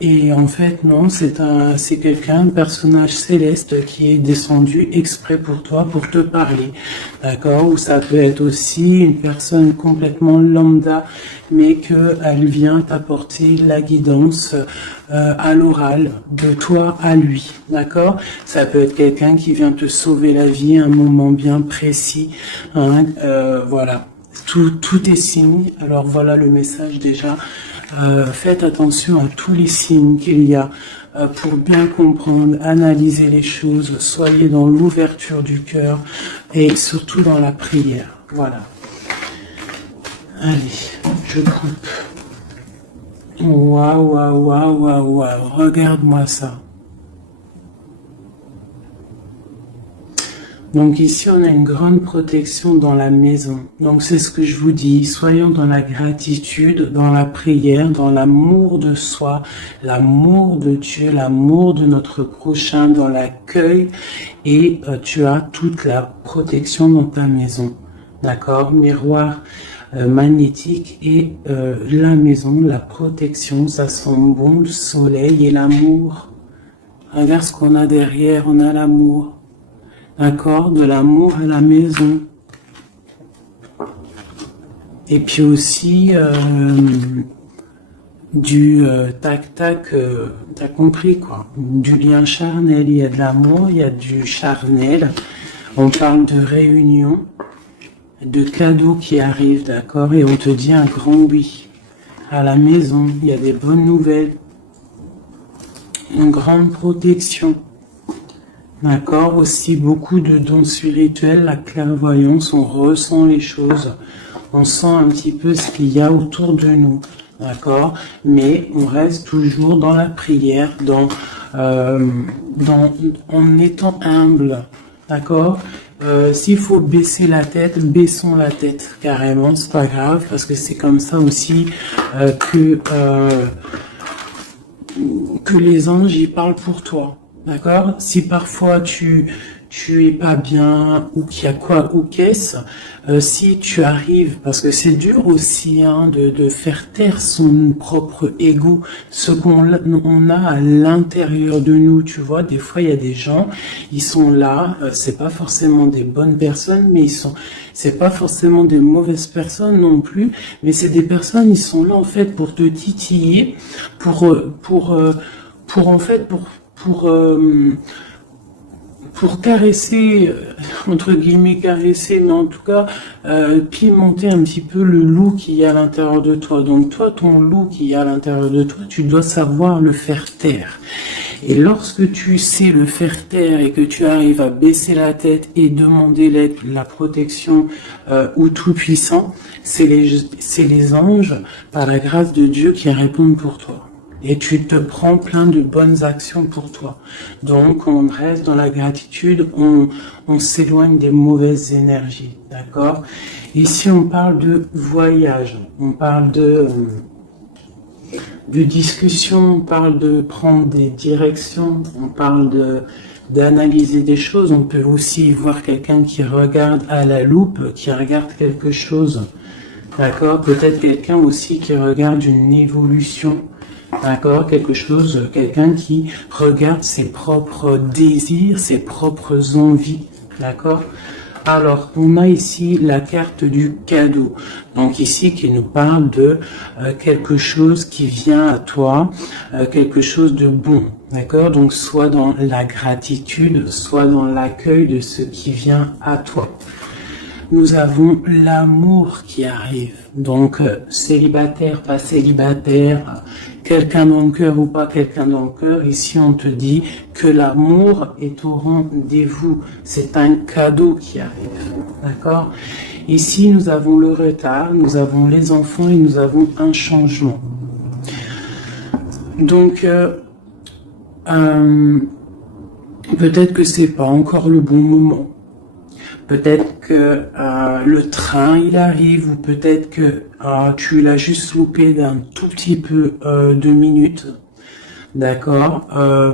Et en fait, non, c'est quelqu'un, un personnage céleste qui est descendu exprès pour toi, pour te parler, d'accord? Ou ça peut être aussi une personne complètement lambda, mais elle vient t'apporter la guidance à l'oral, de toi à lui, d'accord? Ça peut être quelqu'un qui vient te sauver la vie à un moment bien précis, hein, voilà. Tout est signé. Alors voilà le message déjà. Faites attention à tous les signes qu'il y a pour bien comprendre, analyser les choses. Soyez dans l'ouverture du cœur et surtout dans la prière. Voilà. Allez, je coupe. Waouh, waouh, waouh, waouh, waouh. Regarde-moi ça. Donc ici, on a une grande protection dans la maison. Donc c'est ce que je vous dis, soyons dans la gratitude, dans la prière, dans l'amour de soi, l'amour de Dieu, l'amour de notre prochain, dans l'accueil, et tu as toute la protection dans ta maison. D'accord? Miroir magnétique et la maison, la protection, ça sent bon, le soleil et l'amour. Regarde ce qu'on a derrière, on a l'amour. D'accord, de l'amour à la maison. Et puis aussi du tac-tac, t'as compris quoi. Du lien charnel, il y a de l'amour, il y a du charnel. On parle de réunion, de cadeaux qui arrivent, d'accord, et on te dit un grand oui. À la maison, il y a des bonnes nouvelles. Une grande protection. D'accord, aussi beaucoup de dons spirituels, la clairvoyance, on ressent les choses, on sent un petit peu ce qu'il y a autour de nous, d'accord, mais on reste toujours dans la prière, en étant humble, d'accord. S'il faut baisser la tête, baissons la tête carrément, c'est pas grave, parce que c'est comme ça aussi que les anges y parlent pour toi. D'accord? Si parfois tu es pas bien ou qu'il y a quoi ou qu'est-ce, si tu arrives, parce que c'est dur aussi hein, de faire taire son propre ego, ce on a à l'intérieur de nous, tu vois, des fois il y a des gens, ils sont là, c'est pas forcément des bonnes personnes, mais c'est pas forcément des mauvaises personnes non plus, mais c'est des personnes, ils sont là en fait pour te titiller, pour caresser, entre guillemets caresser, mais en tout cas pimenter un petit peu le loup qui y a à l'intérieur de toi. Donc toi, ton loup qui y a à l'intérieur de toi, tu dois savoir le faire taire. Et lorsque tu sais le faire taire et que tu arrives à baisser la tête et demander l'aide, la protection au Tout-Puissant, c'est les anges, par la grâce de Dieu, qui répondent pour toi. Et tu te prends plein de bonnes actions pour toi. Donc, on reste dans la gratitude, on s'éloigne des mauvaises énergies, d'accord? Ici, on parle de voyage, on parle de discussion, on parle de prendre des directions, on parle d'analyser des choses. On peut aussi voir quelqu'un qui regarde à la loupe, qui regarde quelque chose, d'accord? Peut-être quelqu'un aussi qui regarde une évolution. D'accord, quelqu'un qui regarde ses propres désirs, ses propres envies, d'accord. Alors, on a ici la carte du cadeau, donc ici qui nous parle de quelque chose qui vient à toi, quelque chose de bon, d'accord. Donc, soit dans la gratitude, soit dans l'accueil de ce qui vient à toi. Nous avons l'amour qui arrive. Donc, célibataire, pas célibataire, quelqu'un dans le cœur ou pas quelqu'un dans le cœur, ici on te dit que l'amour est au rendez-vous. C'est un cadeau qui arrive. D'accord? Ici, nous avons le retard, nous avons les enfants et nous avons un changement. Donc, peut-être que c'est pas encore le bon moment. Peut-être que le train il arrive, ou peut-être que tu l'as juste loupé d'un tout petit peu de minutes, d'accord.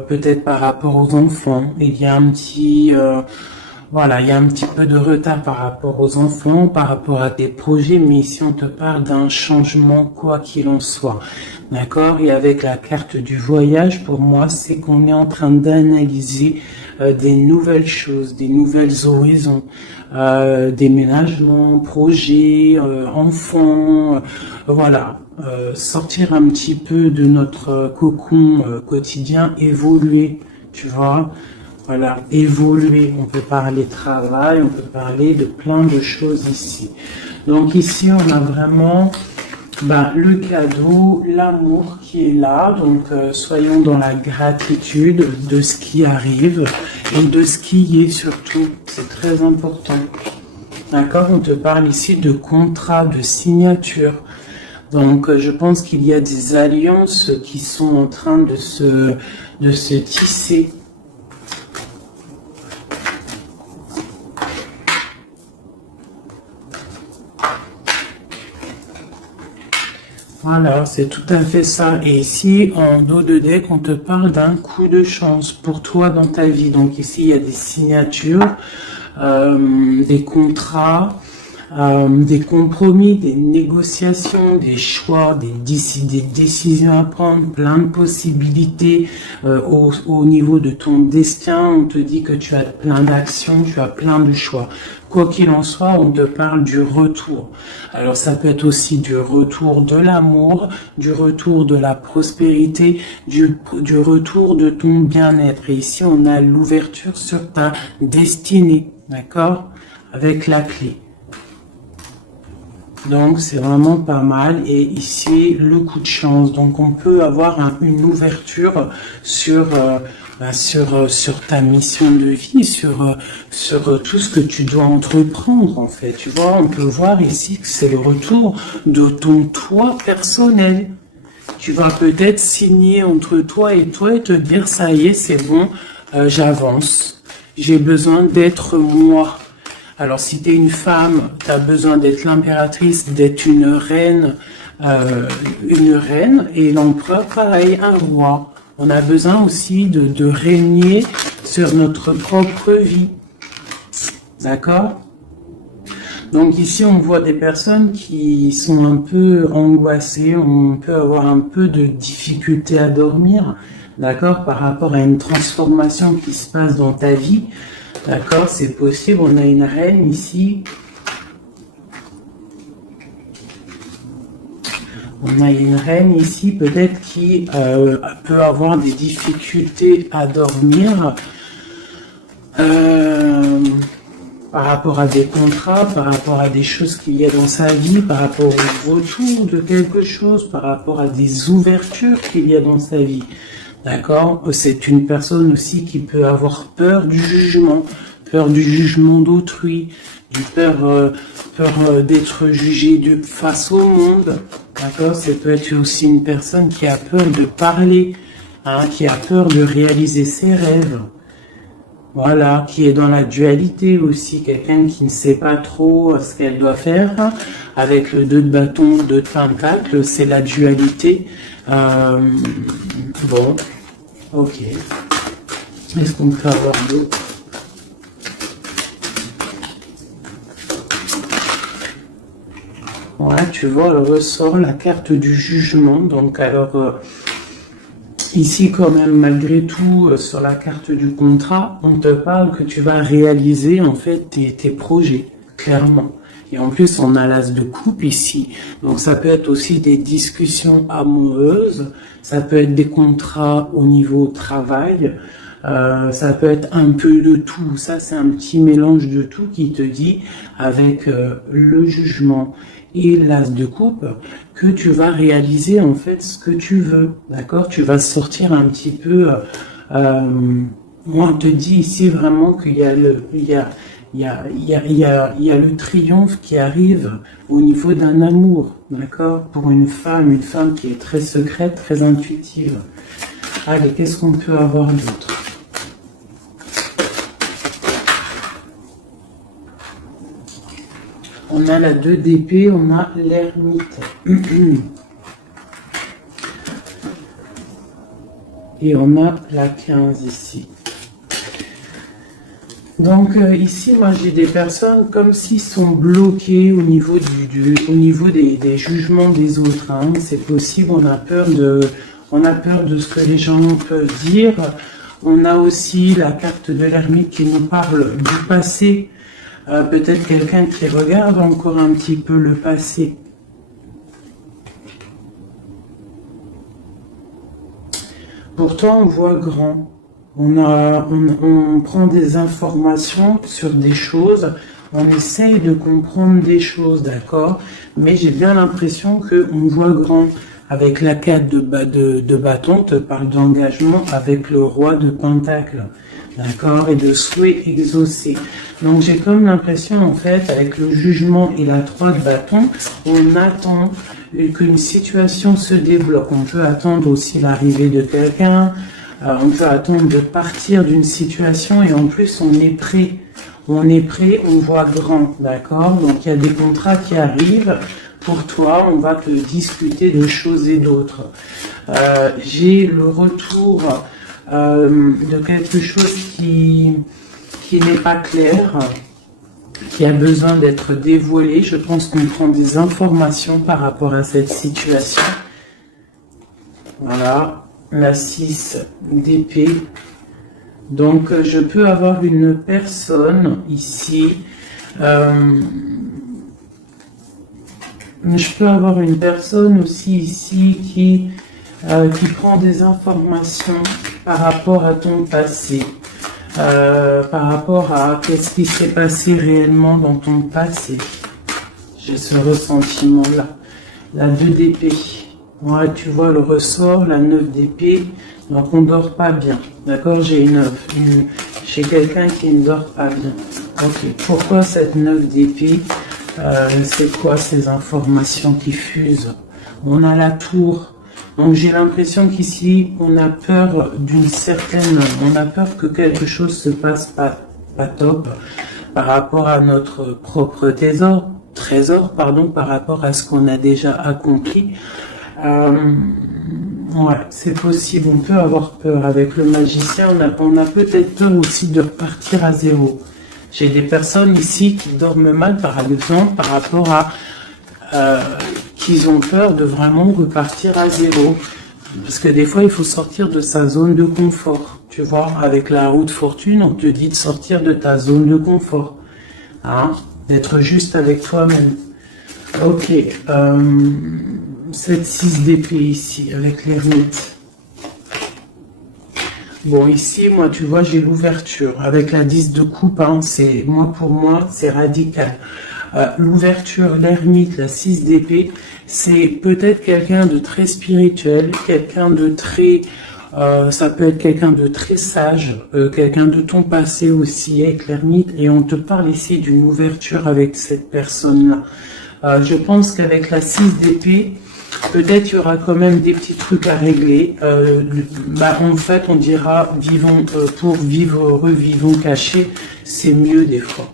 Peut-être par rapport aux enfants, il y a un petit Voilà, il y a un petit peu de retard par rapport aux enfants, par rapport à tes projets, mais ici on te parle d'un changement quoi qu'il en soit. D'accord? Et avec la carte du voyage, pour moi, c'est qu'on est en train d'analyser des nouvelles choses, des nouvelles horizons, déménagements, projets, enfants, voilà. Sortir un petit peu de notre cocon quotidien, évoluer, tu vois? Voilà, évoluer, on peut parler travail, on peut parler de plein de choses ici. Donc ici, on a vraiment le cadeau, l'amour qui est là. Donc soyons dans la gratitude de ce qui arrive et de ce qui est surtout. C'est très important. D'accord? On te parle ici de contrat, de signature. Donc je pense qu'il y a des alliances qui sont en train de se tisser. Voilà, c'est tout à fait ça. Et ici, en dos de deck, on te parle d'un coup de chance pour toi dans ta vie. Donc ici, il y a des signatures, des contrats, des compromis, des négociations, des choix, des décisions à prendre, plein de possibilités au niveau de ton destin. On te dit que tu as plein d'actions, tu as plein de choix. Quoi qu'il en soit, on te parle du retour. Alors ça peut être aussi du retour de l'amour, du retour de la prospérité, du retour de ton bien-être. Et ici, on a l'ouverture sur ta destinée, d'accord? Avec la clé. Donc c'est vraiment pas mal. Et ici, le coup de chance. Donc on peut avoir une ouverture sur ta mission de vie, sur tout ce que tu dois entreprendre en fait. Tu vois, on peut voir ici que c'est le retour de ton toi personnel. Tu vas peut-être signer entre toi et te dire ça y est, c'est bon, j'avance. J'ai besoin d'être moi. Alors si tu es une femme, tu as besoin d'être l'impératrice, d'être une reine, et l'empereur pareil, un roi. On a besoin aussi de régner sur notre propre vie. D'accord? Donc ici, on voit des personnes qui sont un peu angoissées, on peut avoir un peu de difficulté à dormir, d'accord, par rapport à une transformation qui se passe dans ta vie. D'accord, c'est possible, on a une reine ici. On a une reine ici, peut-être qui peut avoir des difficultés à dormir par rapport à des contrats, par rapport à des choses qu'il y a dans sa vie, par rapport au retour de quelque chose, par rapport à des ouvertures qu'il y a dans sa vie. D'accord? C'est une personne aussi qui peut avoir peur du jugement d'autrui, peur d'être jugé face au monde. D'accord? Ça peut être aussi une personne qui a peur de parler, qui a peur de réaliser ses rêves. Voilà, qui est dans la dualité aussi, quelqu'un qui ne sait pas trop ce qu'elle doit faire. Avec le 2 de bâton, 2 de pentacle, c'est la dualité. Bon, ok. Est-ce qu'on peut avoir d'autres? Voilà, tu vois, elle ressort la carte du jugement. Donc, alors, ici, quand même, malgré tout, sur la carte du contrat, on te parle que tu vas réaliser, en fait, tes projets, clairement. Et en plus, on a l'as de coupe ici. Donc, ça peut être aussi des discussions amoureuses. Ça peut être des contrats au niveau travail. Ça peut être un peu de tout. Ça, c'est un petit mélange de tout qui te dit, avec le jugement et l'as de coupe, que tu vas réaliser en fait ce que tu veux, d'accord? Tu vas sortir un petit peu. Moi, on te dit ici vraiment qu'il y a le triomphe qui arrive au niveau d'un amour, d'accord? Pour une femme qui est très secrète, très intuitive. Allez, qu'est-ce qu'on peut avoir d'autre? On a la 2 d'épée, on a l'ermite. Et on a la 15 ici. Donc ici, moi j'ai des personnes comme s'ils sont bloqués au niveau au niveau des jugements des autres. Hein. C'est possible, on a peur de ce que les gens peuvent dire. On a aussi la carte de l'ermite qui nous parle du passé. Peut-être quelqu'un qui regarde encore un petit peu le passé. Pourtant, on voit grand. On prend des informations sur des choses, on essaye de comprendre des choses, d'accord? Mais j'ai bien l'impression qu'on voit grand. Avec la carte de bâton, te parle d'engagement avec le roi de pentacle, d'accord? Et de souhait exaucé. Donc j'ai comme l'impression, en fait, avec le jugement et la 3 de bâton, on attend qu'une situation se débloque. On peut attendre aussi l'arrivée de quelqu'un, on peut attendre de partir d'une situation et en plus on est prêt. On est prêt, on voit grand, d'accord? Donc il y a des contrats qui arrivent. Pour toi, on va te discuter de choses et d'autres. J'ai le retour de quelque chose qui n'est pas clair, qui a besoin d'être dévoilé. Je pense qu'on prend des informations par rapport à cette situation. Voilà, la 6 d'épée. Donc, je peux avoir une personne ici. Je peux avoir une personne aussi ici qui prend des informations par rapport à ton passé, par rapport à qu'est-ce qui s'est passé réellement dans ton passé. J'ai ce ressentiment-là. La 2 d'épée. Ouais, tu vois le ressort, la 9 d'épée. Donc on ne dort pas bien. D'accord, j'ai chez quelqu'un qui ne dort pas bien. Ok, pourquoi cette 9 d'épée? C'est quoi ces informations qui fusent? On a la tour. Donc j'ai l'impression qu'ici, on a peur on a peur que quelque chose se passe pas top par rapport à notre propre trésor, par rapport à ce qu'on a déjà accompli. Ouais, c'est possible, on peut avoir peur. Avec le magicien, on a peut-être peur aussi de repartir à zéro. J'ai des personnes ici qui dorment mal, par exemple, par rapport à qu'ils ont peur de vraiment repartir à zéro. Parce que des fois, il faut sortir de sa zone de confort. Tu vois, avec la roue de fortune, on te dit de sortir de ta zone de confort. Hein, d'être juste avec toi-même. Ok. Cette 6 d'épée ici, avec l'ermite. Bon, ici, moi, tu vois, j'ai l'ouverture. Avec la 10 de coupe, hein, pour moi, c'est radical. L'ouverture, l'ermite, la 6 d'épée, c'est peut-être quelqu'un de très spirituel, quelqu'un de très... ça peut être quelqu'un de très sage, quelqu'un de ton passé aussi, avec l'ermite, et on te parle ici d'une ouverture avec cette personne-là. Je pense qu'avec la 6 d'épée, peut-être il y aura quand même des petits trucs à régler. En fait, on dira vivons pour vivre heureux, vivons cachés. C'est mieux des fois.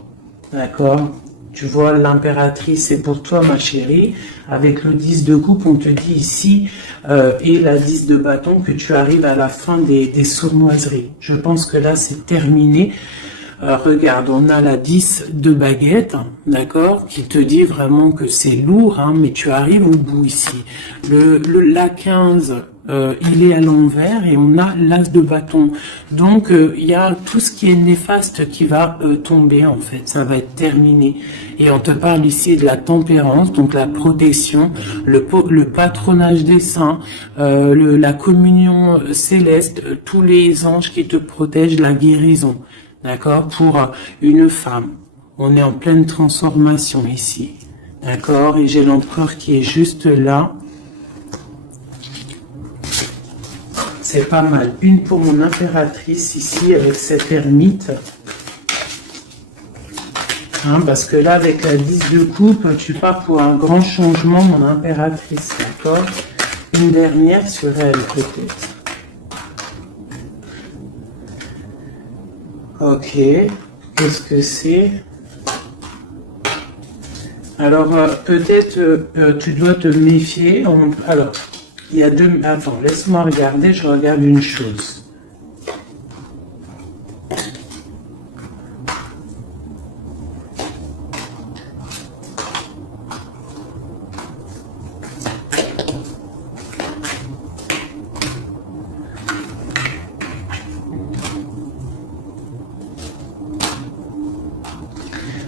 D'accord? Tu vois, l'impératrice, c'est pour toi, ma chérie. Avec le 10 de coupe, on te dit ici, et la 10 de bâton, que tu arrives à la fin des sournoiseries. Je pense que là, c'est terminé. Regarde, on a la 10 de baguette, d'accord, qui te dit vraiment que c'est lourd, hein, mais tu arrives au bout ici. La 15, il est à l'envers et on a l'as de bâton. Donc, il y a tout ce qui est néfaste qui va tomber, en fait. Ça va être terminé. Et on te parle ici de la tempérance, donc la protection, le patronage des saints, la communion céleste, tous les anges qui te protègent, la guérison. D'accord? Pour une femme. On est en pleine transformation ici. D'accord? Et j'ai l'empereur qui est juste là. C'est pas mal. Une pour mon impératrice ici avec cette ermite. Hein, parce que là, avec la 10 de coupe, tu pars pour un grand changement, mon impératrice. D'accord? Une dernière sur elle, peut-être. Ok. Qu'est-ce que c'est? Alors, peut-être tu dois te méfier. Alors, il y a deux... Attends, laisse-moi regarder, je regarde une chose.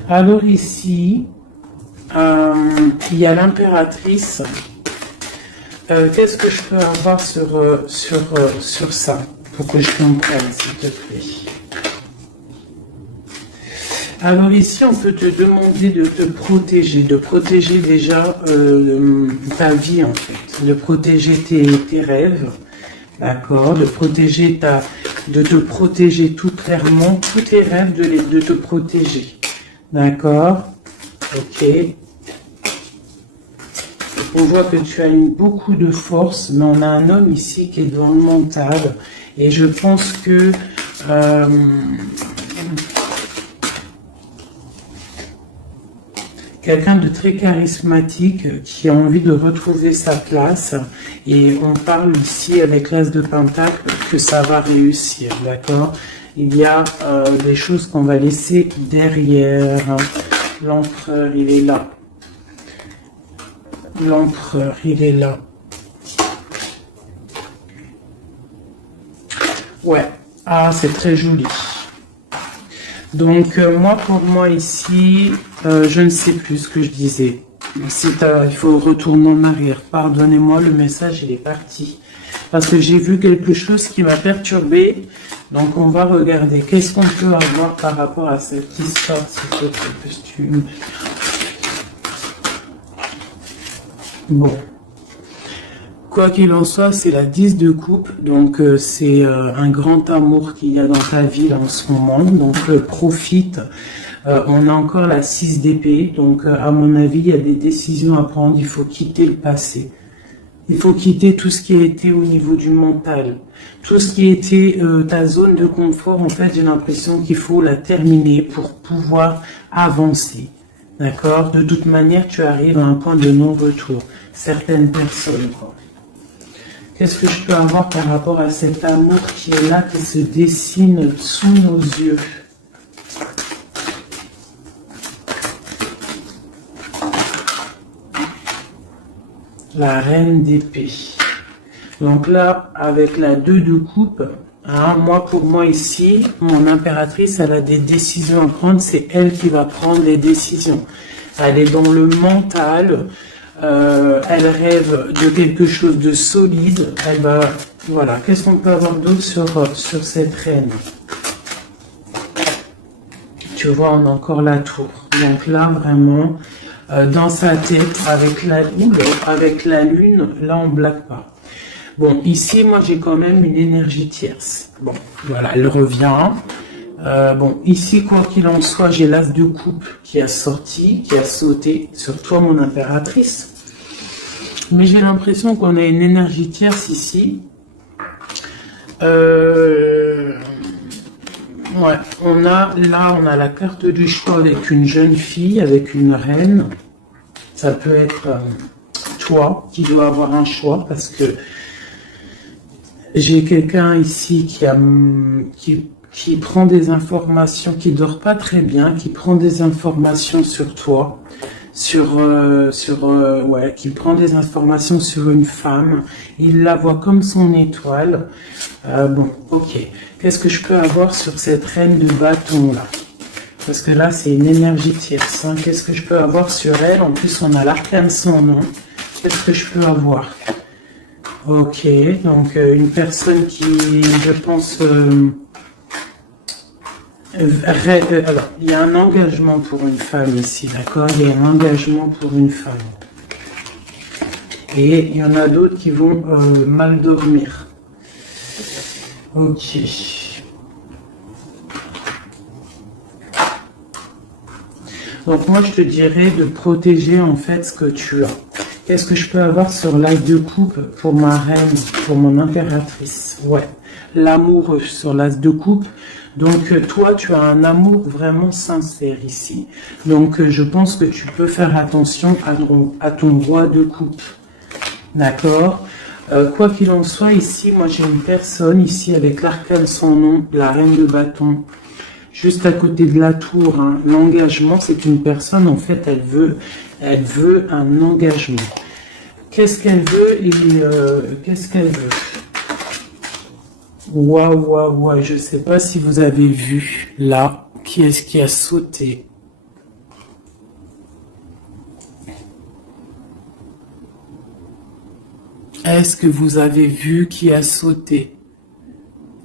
Alors ici, il y a l'impératrice. Qu'est-ce que je peux avoir sur ça, pour que je comprenne, s'il te plaît? Alors ici, on peut te demander de te protéger, de protéger déjà ta vie en fait, de protéger tes rêves, d'accord, de te protéger tout clairement, tous tes rêves, de te protéger, d'accord, ok. On voit que tu as beaucoup de force, mais on a un homme ici qui est dans le mental, et je pense que quelqu'un de très charismatique qui a envie de retrouver sa place, et on parle ici avec l'As de Pentacle que ça va réussir, d'accord? Il y a des choses qu'on va laisser derrière. L'empereur, il est là. L'empereur, il est là. Ouais, ah, c'est très joli. Donc, moi, pour moi, ici, je ne sais plus ce que je disais. Il faut retourner en arrière. Pardonnez-moi, le message, il est parti. Parce que j'ai vu quelque chose qui m'a perturbé. Donc, on va regarder. Qu'est-ce qu'on peut avoir par rapport à cette histoire, s'il te plaît, costume. Bon. Quoi qu'il en soit, c'est la 10 de coupe, donc c'est un grand amour qu'il y a dans ta vie là, en ce moment, donc profite. On a encore la 6 d'épée, donc à mon avis, il y a des décisions à prendre, il faut quitter le passé. Il faut quitter tout ce qui a été au niveau du mental. Tout ce qui était ta zone de confort, en fait, j'ai l'impression qu'il faut la terminer pour pouvoir avancer. D'accord? De toute manière, tu arrives à un point de non-retour. Certaines personnes, quoi. Qu'est-ce que je peux avoir par rapport à cet amour qui est là, qui se dessine sous nos yeux? La reine d'épée. Donc là, avec la 2 de coupe, hein, pour moi ici, mon impératrice, elle a des décisions à prendre. C'est elle qui va prendre les décisions. Elle est dans le mental. Elle rêve de quelque chose de solide. Elle va, voilà. Qu'est-ce qu'on peut avoir d'autre sur cette reine? Tu vois, on a encore la tour. Donc là, vraiment, dans sa tête, avec la lune, là, on blague pas. Bon, ici, moi, j'ai quand même une énergie tierce. Bon, voilà, elle revient. Bon, ici, quoi qu'il en soit, j'ai l'As de coupe qui a sauté sur toi, mon impératrice. Mais j'ai l'impression qu'on a une énergie tierce ici. Ouais, on a la carte du choix avec une jeune fille, avec une reine. Ça peut être toi qui dois avoir un choix, parce que j'ai quelqu'un ici qui prend des informations, qui dort pas très bien, qui prend des informations sur toi, qui prend des informations sur une femme, il la voit comme son étoile. Bon, ok. Qu'est-ce que je peux avoir sur cette reine de bâton là? Parce que là, c'est une énergie tierce. Hein. Qu'est-ce que je peux avoir sur elle? En plus, on a l'arcane sans nom. Qu'est-ce que je peux avoir? Ok, donc une personne qui, je pense... alors, il y a un engagement pour une femme ici, d'accord? Il y a un engagement pour une femme. Et il y en a d'autres qui vont mal dormir. Ok. Donc moi, je te dirais de protéger en fait ce que tu as. Qu'est-ce que je peux avoir sur l'As de coupe pour ma reine, pour mon impératrice? Ouais, l'amour sur l'As de coupe. Donc toi, tu as un amour vraiment sincère ici. Donc je pense que tu peux faire attention à ton roi de coupe. D'accord? Quoi qu'il en soit, ici, moi j'ai une personne ici avec l'arcane sans nom, la reine de bâton, juste à côté de la tour. Hein. L'engagement, c'est une personne, en fait, elle veut un engagement. Qu'est-ce qu'elle veut qu'est-ce qu'elle veut? Waouh, je ne sais pas si vous avez vu, là, qui est-ce qui a sauté? Est-ce que vous avez vu qui a sauté?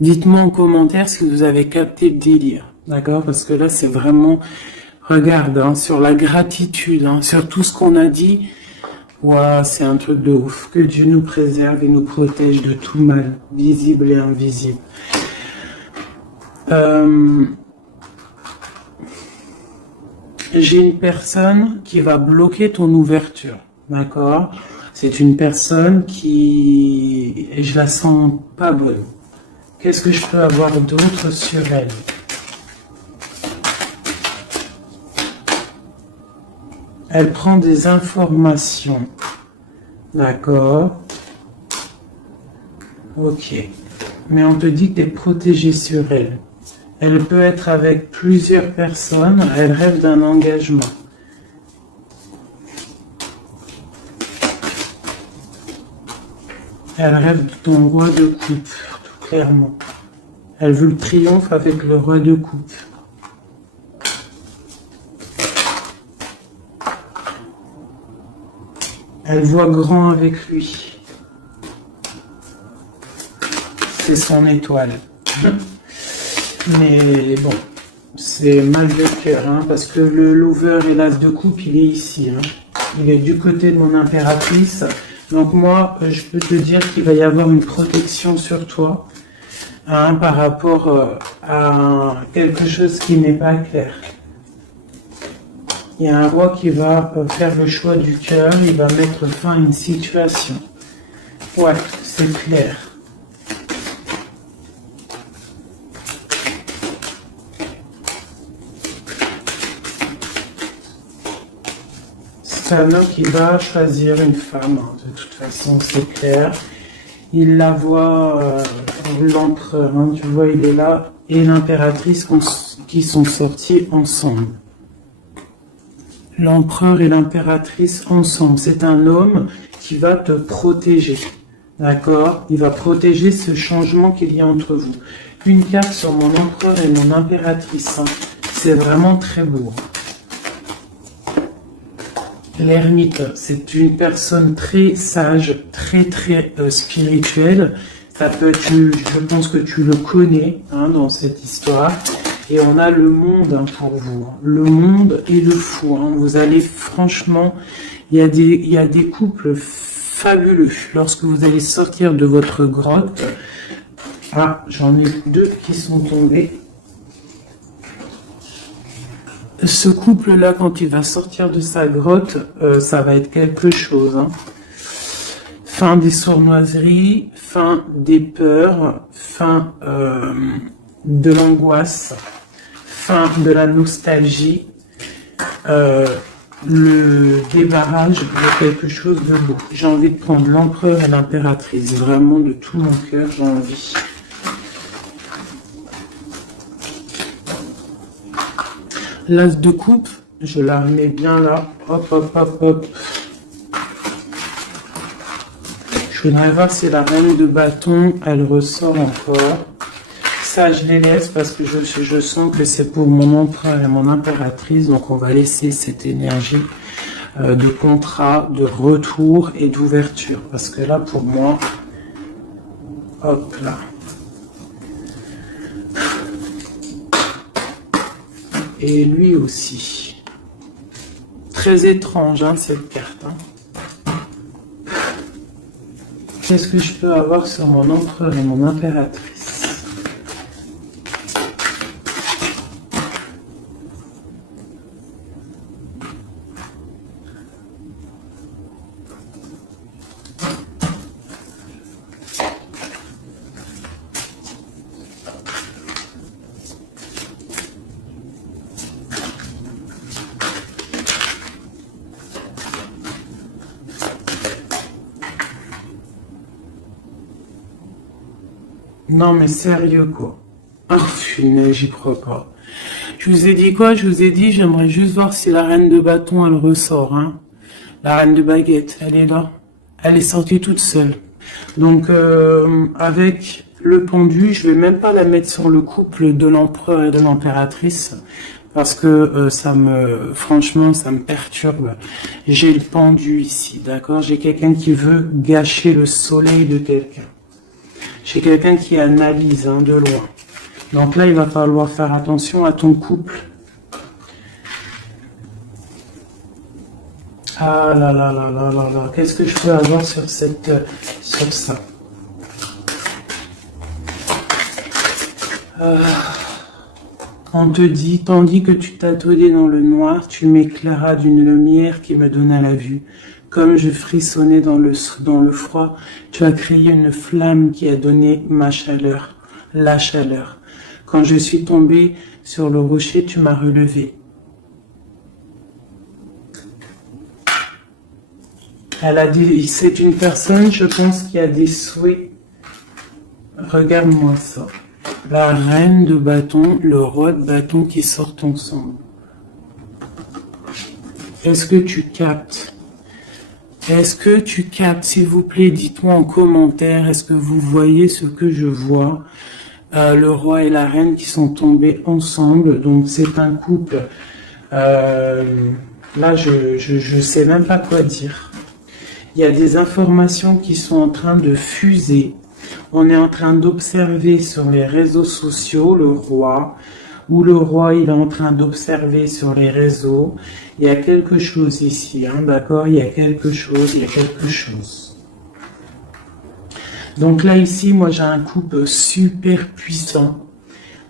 Dites-moi en commentaire si vous avez capté le délire. D'accord? Parce que là, c'est vraiment... Regarde, hein, sur la gratitude, hein, sur tout ce qu'on a dit. Waouh, c'est un truc de ouf. Que Dieu nous préserve et nous protège de tout mal, visible et invisible. J'ai une personne qui va bloquer ton ouverture. D'accord? C'est une personne qui... Et je la sens pas bonne. Qu'est-ce que je peux avoir d'autre sur elle? Elle prend des informations. D'accord. Ok. Mais on te dit que tu es protégé sur elle. Elle peut être avec plusieurs personnes. Elle rêve d'un engagement. Elle rêve de ton roi de coupe, tout clairement. Elle veut le triomphe avec le roi de coupe. Elle voit grand avec lui. C'est son étoile. Mais bon, c'est mal de cœur, hein, parce que le lover et l'as de coupe, il est ici. Hein. Il est du côté de mon impératrice. Donc moi, je peux te dire qu'il va y avoir une protection sur toi, hein, par rapport à quelque chose qui n'est pas clair. Il y a un roi qui va faire le choix du cœur, il va mettre fin à une situation. Ouais, c'est clair. C'est un homme qui va choisir une femme, hein, de toute façon, c'est clair. Il la voit, l'empereur, hein, tu vois, il est là, et l'impératrice qui sont sortis ensemble. L'empereur et l'impératrice ensemble. C'est un homme qui va te protéger. D'accord? Il va protéger ce changement qu'il y a entre vous. Une carte sur mon empereur et mon impératrice. Hein. C'est vraiment très beau. L'ermite, c'est une personne très sage, très spirituelle. Ça peut être, je pense que tu le connais, hein, dans cette histoire. Et on a le monde, hein, pour vous. Le monde et le fou. Hein. Vous allez, franchement, il y a des couples fabuleux. Lorsque vous allez sortir de votre grotte. Ah, j'en ai deux qui sont tombés. Ce couple-là, quand il va sortir de sa grotte, ça va être quelque chose. Hein. Fin des sournoiseries, fin des peurs, fin de l'angoisse, fin de la nostalgie, le débarrage de quelque chose de beau. J'ai envie de prendre l'empereur et l'impératrice, vraiment de tout mon cœur, j'ai envie. L'as de coupe, je la remets bien là, hop, hop, hop, hop. Je voudrais voir si la reine de bâton, elle ressort encore. Ça, je les laisse parce que je sens que c'est pour mon empereur et mon impératrice. Donc, on va laisser cette énergie de contrat, de retour et d'ouverture. Parce que là, pour moi, hop là. Et lui aussi. Très étrange, hein, cette carte. Hein. Qu'est-ce que je peux avoir sur mon empereur et mon impératrice? Non mais sérieux quoi. Oh punaise, j'y crois pas. Je vous ai dit quoi? Je vous ai dit, j'aimerais juste voir si la reine de bâton elle ressort. Hein. La reine de baguette, elle est là. Elle est sortie toute seule. Donc avec le pendu, je vais même pas la mettre sur le couple de l'empereur et de l'impératrice. Parce que franchement, ça me perturbe. J'ai le pendu ici, d'accord? J'ai quelqu'un qui veut gâcher le soleil de quelqu'un. J'ai quelqu'un qui analyse de loin. Donc là, il va falloir faire attention à ton couple. Ah là là là là là là, qu'est-ce que je peux avoir sur ça? On te dit, tandis que tu t'attendais dans le noir, tu m'éclairas d'une lumière qui me donna la vue. Comme je frissonnais dans le froid, tu as créé une flamme qui a donné ma chaleur, la chaleur. Quand je suis tombé sur le rocher, tu m'as relevé. Elle a dit, c'est une personne, je pense, qui a des souhaits. Regarde-moi ça. La reine de bâton, le roi de bâton qui sortent ensemble. Est-ce que tu captes? Est-ce que tu captes? S'il vous plaît, dites-moi en commentaire, est-ce que vous voyez ce que je vois? Le roi et la reine qui sont tombés ensemble, donc c'est un couple. Là, je sais même pas quoi dire. Il y a des informations qui sont en train de fuser. On est en train d'observer sur les réseaux sociaux le roi, ou le roi il est en train d'observer sur les réseaux. Il y a quelque chose ici, d'accord? Il y a quelque chose. Donc là ici, moi j'ai un couple super puissant.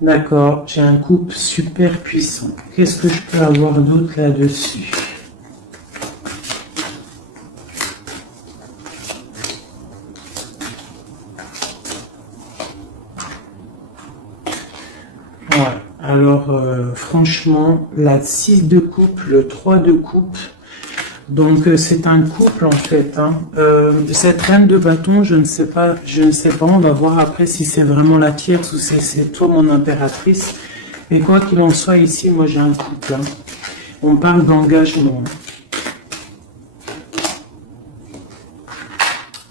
D'accord, j'ai un couple super puissant. Qu'est-ce que je peux avoir d'autre là-dessus? Alors, franchement, la 6 de coupe, le 3 de coupe, donc c'est un couple en fait. Cette reine de bâton, je ne sais pas, on va voir après si c'est vraiment la tierce ou si c'est toi mon impératrice. Mais quoi qu'il en soit, ici, moi j'ai un couple. On parle d'engagement.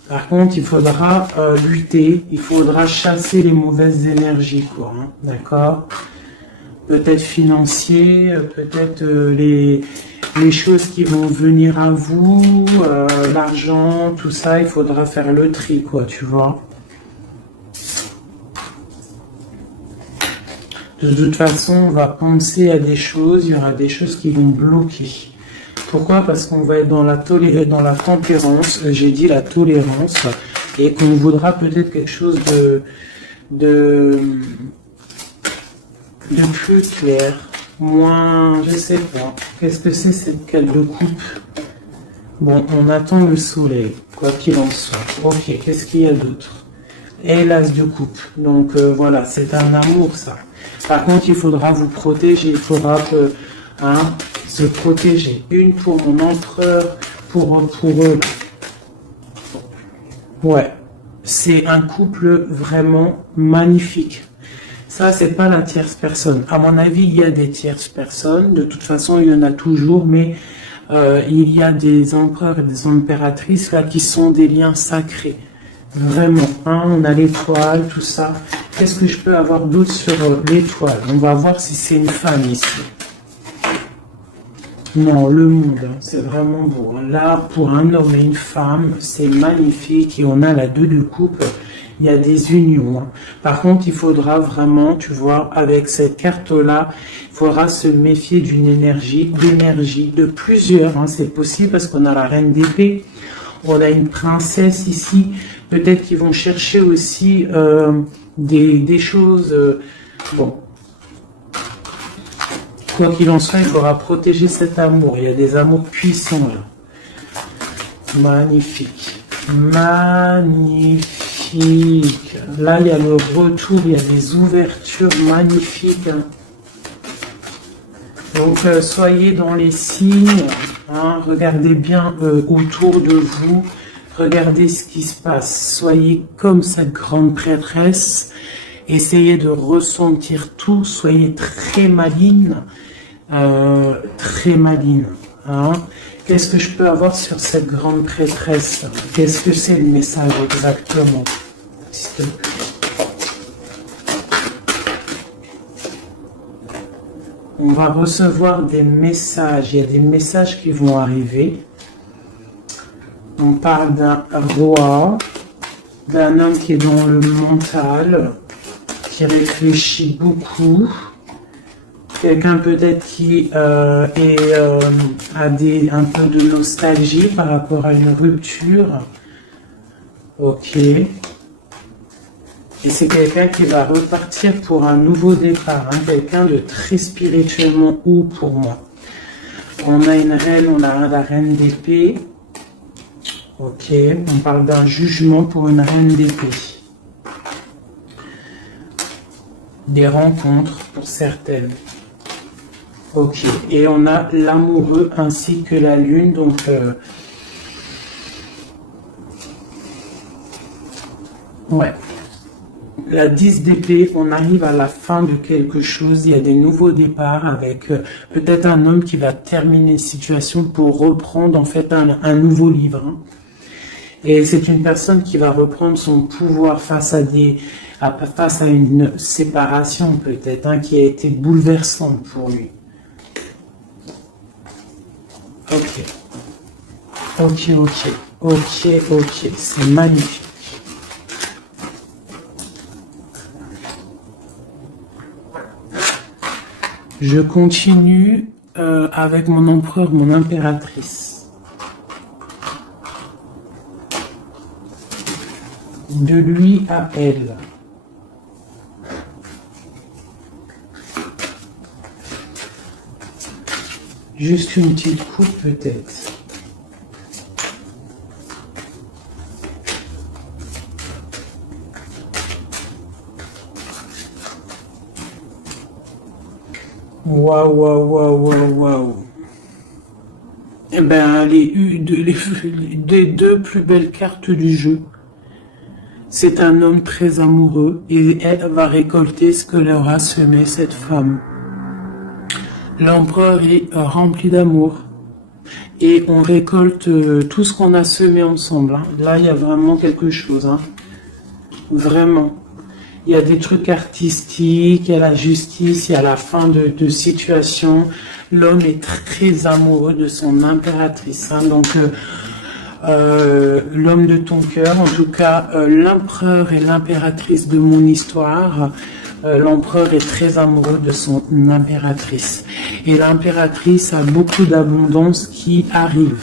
Par contre, il faudra lutter, il faudra chasser les mauvaises énergies, quoi. D'accord? Peut-être financier, peut-être les choses qui vont venir à vous, l'argent, tout ça, il faudra faire le tri, quoi, tu vois. De toute façon, on va penser à des choses, il y aura des choses qui vont bloquer. Pourquoi? Parce qu'on va être dans la tempérance, j'ai dit la tolérance, et qu'on voudra peut-être quelque chose de plus clair, moins, je sais pas. Qu'est-ce que c'est cette cale de coupe? Bon, on attend le soleil, quoi qu'il en soit. Ok, qu'est-ce qu'il y a d'autre? Et l'as de coupe. Donc voilà, c'est un amour ça. Par contre, il faudra vous protéger, il faudra se protéger. Une pour mon empereur, pour eux. Ouais, c'est un couple vraiment magnifique. Ça, c'est pas la tierce personne. À mon avis, il y a des tierces personnes. De toute façon, il y en a toujours, mais il y a des empereurs et des impératrices là qui sont des liens sacrés. Vraiment. On a l'étoile, tout ça. Qu'est-ce que je peux avoir d'autre sur l'étoile? On va voir si c'est une femme ici. Non, le monde, c'est vraiment beau. Là, pour un homme et une femme, c'est magnifique. Et on a la 2 de coupe. Il y a des unions. Par contre, il faudra vraiment, tu vois, avec cette carte-là, il faudra se méfier d'énergie, de plusieurs. C'est possible parce qu'on a la reine d'épée, on a une princesse ici. Peut-être qu'ils vont chercher aussi des choses. Bon. Quoi qu'il en soit, il faudra protéger cet amour. Il y a des amours puissants là. Magnifique. Magnifique. Là, il y a le retour, il y a des ouvertures magnifiques. Donc, soyez dans les signes. Regardez bien autour de vous. Regardez ce qui se passe. Soyez comme cette grande prêtresse. Essayez de ressentir tout. Soyez très maligne. Très maligne. Qu'est-ce que je peux avoir sur cette grande prêtresse? Qu'est-ce que c'est le message exactement? S'il te plaît. On va recevoir des messages. Il y a des messages qui vont arriver. On parle d'un roi, d'un homme qui est dans le mental, qui réfléchit beaucoup. Quelqu'un peut-être qui a un peu de nostalgie par rapport à une rupture. Ok. Et c'est quelqu'un qui va repartir pour un nouveau départ. Hein, quelqu'un de très spirituellement haut pour moi. On a une reine, on a la reine d'épée. Ok. On parle d'un jugement pour une reine d'épée. Des rencontres pour certaines. Ok. Et on a l'amoureux ainsi que la lune. Donc... ouais. La 10 d'épée, on arrive à la fin de quelque chose, il y a des nouveaux départs avec peut-être un homme qui va terminer une situation pour reprendre en fait un nouveau livre. Hein. Et c'est une personne qui va reprendre son pouvoir face à une séparation peut-être, hein, qui a été bouleversante pour lui. Ok. Ok, ok. Ok, ok. C'est magnifique. Je continue avec mon empereur, mon impératrice. De lui à elle. Juste une petite coupe peut-être. Waouh, waouh, waouh, waouh, waouh. Eh bien, les deux plus belles cartes du jeu. C'est un homme très amoureux et elle va récolter ce que leur a semé cette femme. L'empereur est rempli d'amour et on récolte tout ce qu'on a semé ensemble. Hein. Là, il y a vraiment quelque chose. Hein. Vraiment. Il y a des trucs artistiques, il y a la justice, il y a la fin de situation. L'homme est très amoureux de son impératrice. Hein. Donc, l'homme de ton cœur, en tout cas, l'empereur et l'impératrice de mon histoire. L'empereur est très amoureux de son impératrice. Et l'impératrice a beaucoup d'abondance qui arrive.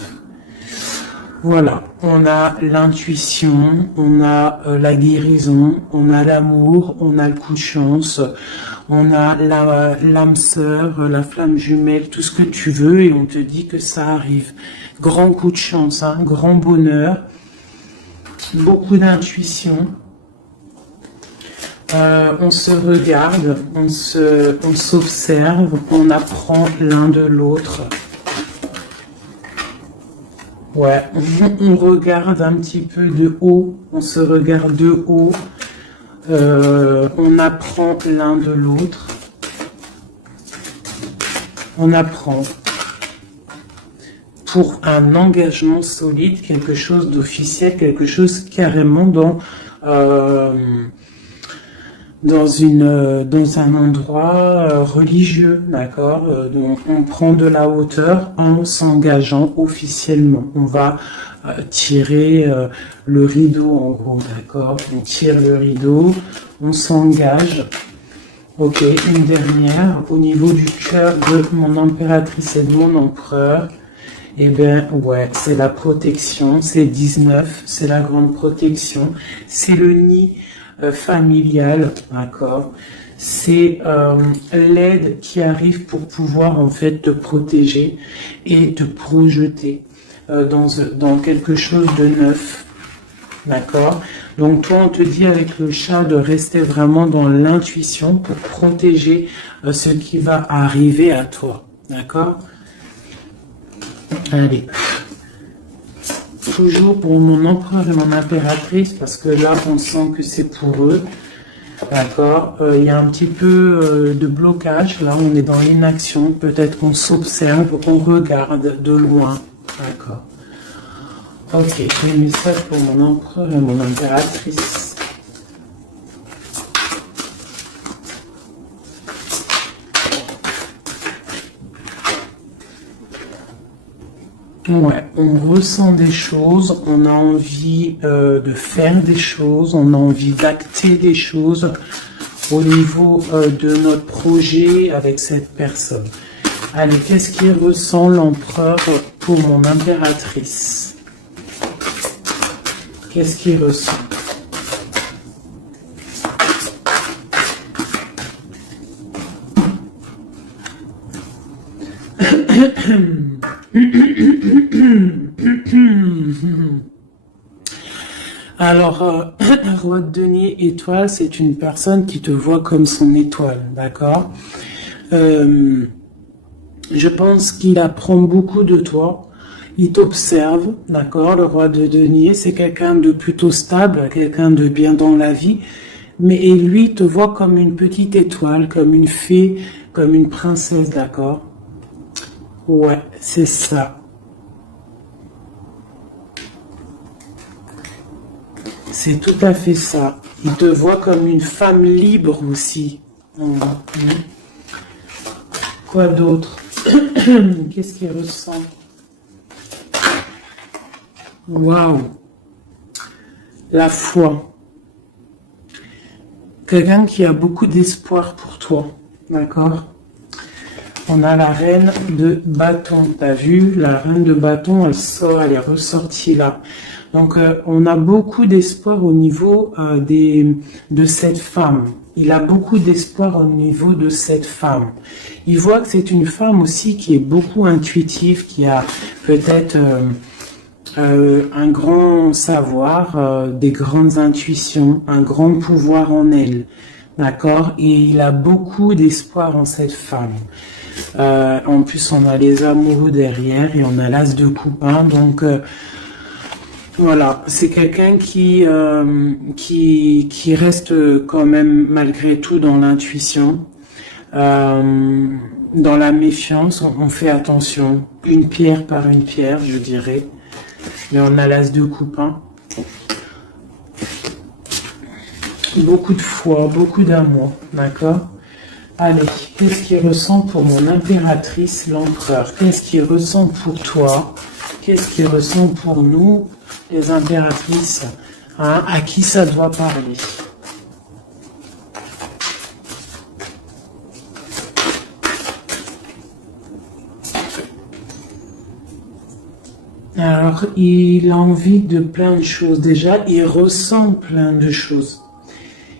Voilà, on a l'intuition, on a la guérison, on a l'amour, on a le coup de chance, on a l'âme sœur, la flamme jumelle, tout ce que tu veux et on te dit que ça arrive. Grand coup de chance, hein, grand bonheur, beaucoup d'intuition. On se regarde, on s'observe, on apprend l'un de l'autre. Ouais, on regarde un petit peu de haut, on se regarde de haut, on apprend l'un de l'autre, on apprend pour un engagement solide, quelque chose d'officiel, quelque chose carrément dans un endroit religieux, d'accord, donc on prend de la hauteur en s'engageant officiellement. On va tirer le rideau en gros, d'accord. On tire le rideau, on s'engage. Ok, une dernière au niveau du cœur de mon impératrice et de mon empereur. Eh bien, ouais, c'est la protection, c'est 19, c'est la grande protection, c'est le nid familial, d'accord. C'est l'aide qui arrive pour pouvoir en fait te protéger et te projeter dans quelque chose de neuf, d'accord. Donc toi, on te dit avec le chat de rester vraiment dans l'intuition pour protéger ce qui va arriver à toi, d'accord. Allez. Toujours pour mon empereur et mon impératrice, parce que là, on sent que c'est pour eux. D'accord. Il y a un petit peu de blocage. Là, on est dans l'inaction. Peut-être qu'on s'observe, qu'on regarde de loin. D'accord. Ok, j'ai mis ça pour mon empereur et mon impératrice. Ouais, on ressent des choses, on a envie de faire des choses, on a envie d'acter des choses au niveau de notre projet avec cette personne. Allez, qu'est-ce qu'il ressent l'empereur pour mon impératrice? Qu'est-ce qu'il ressent? Alors, roi de denier étoile, c'est une personne qui te voit comme son étoile, d'accord? Je pense qu'il apprend beaucoup de toi, il t'observe, d'accord? Le roi de denier, c'est quelqu'un de plutôt stable, quelqu'un de bien dans la vie, mais et lui te voit comme une petite étoile, comme une fée, comme une princesse, d'accord? Ouais, c'est ça. C'est tout à fait ça. Il te voit comme une femme libre aussi. Mhm. Quoi d'autre? Qu'est-ce qu'il ressent? Waouh! La foi. Quelqu'un qui a beaucoup d'espoir pour toi. D'accord? On a la reine de bâton. T'as vu? La reine de bâton, elle sort, elle est ressortie là. Donc, on a beaucoup d'espoir au niveau de cette femme. Il a beaucoup d'espoir au niveau de cette femme. Il voit que c'est une femme aussi qui est beaucoup intuitive, qui a peut-être un grand savoir, des grandes intuitions, un grand pouvoir en elle. D'accord? Et il a beaucoup d'espoir en cette femme. En plus, on a les amoureux derrière et on a l'as de coupe. Donc, voilà, c'est quelqu'un qui reste quand même malgré tout dans l'intuition, dans la méfiance. On fait attention, une pierre par une pierre, je dirais. Mais on a l'as de coupe. Beaucoup de foi, beaucoup d'amour, d'accord? Allez, qu'est-ce qu'il ressent pour mon impératrice, l'empereur? Qu'est-ce qu'il ressent pour toi? Qu'est-ce qu'il ressent pour nous, les impératrices? À qui ça doit parler? Alors, il a envie de plein de choses. Déjà, il ressent plein de choses.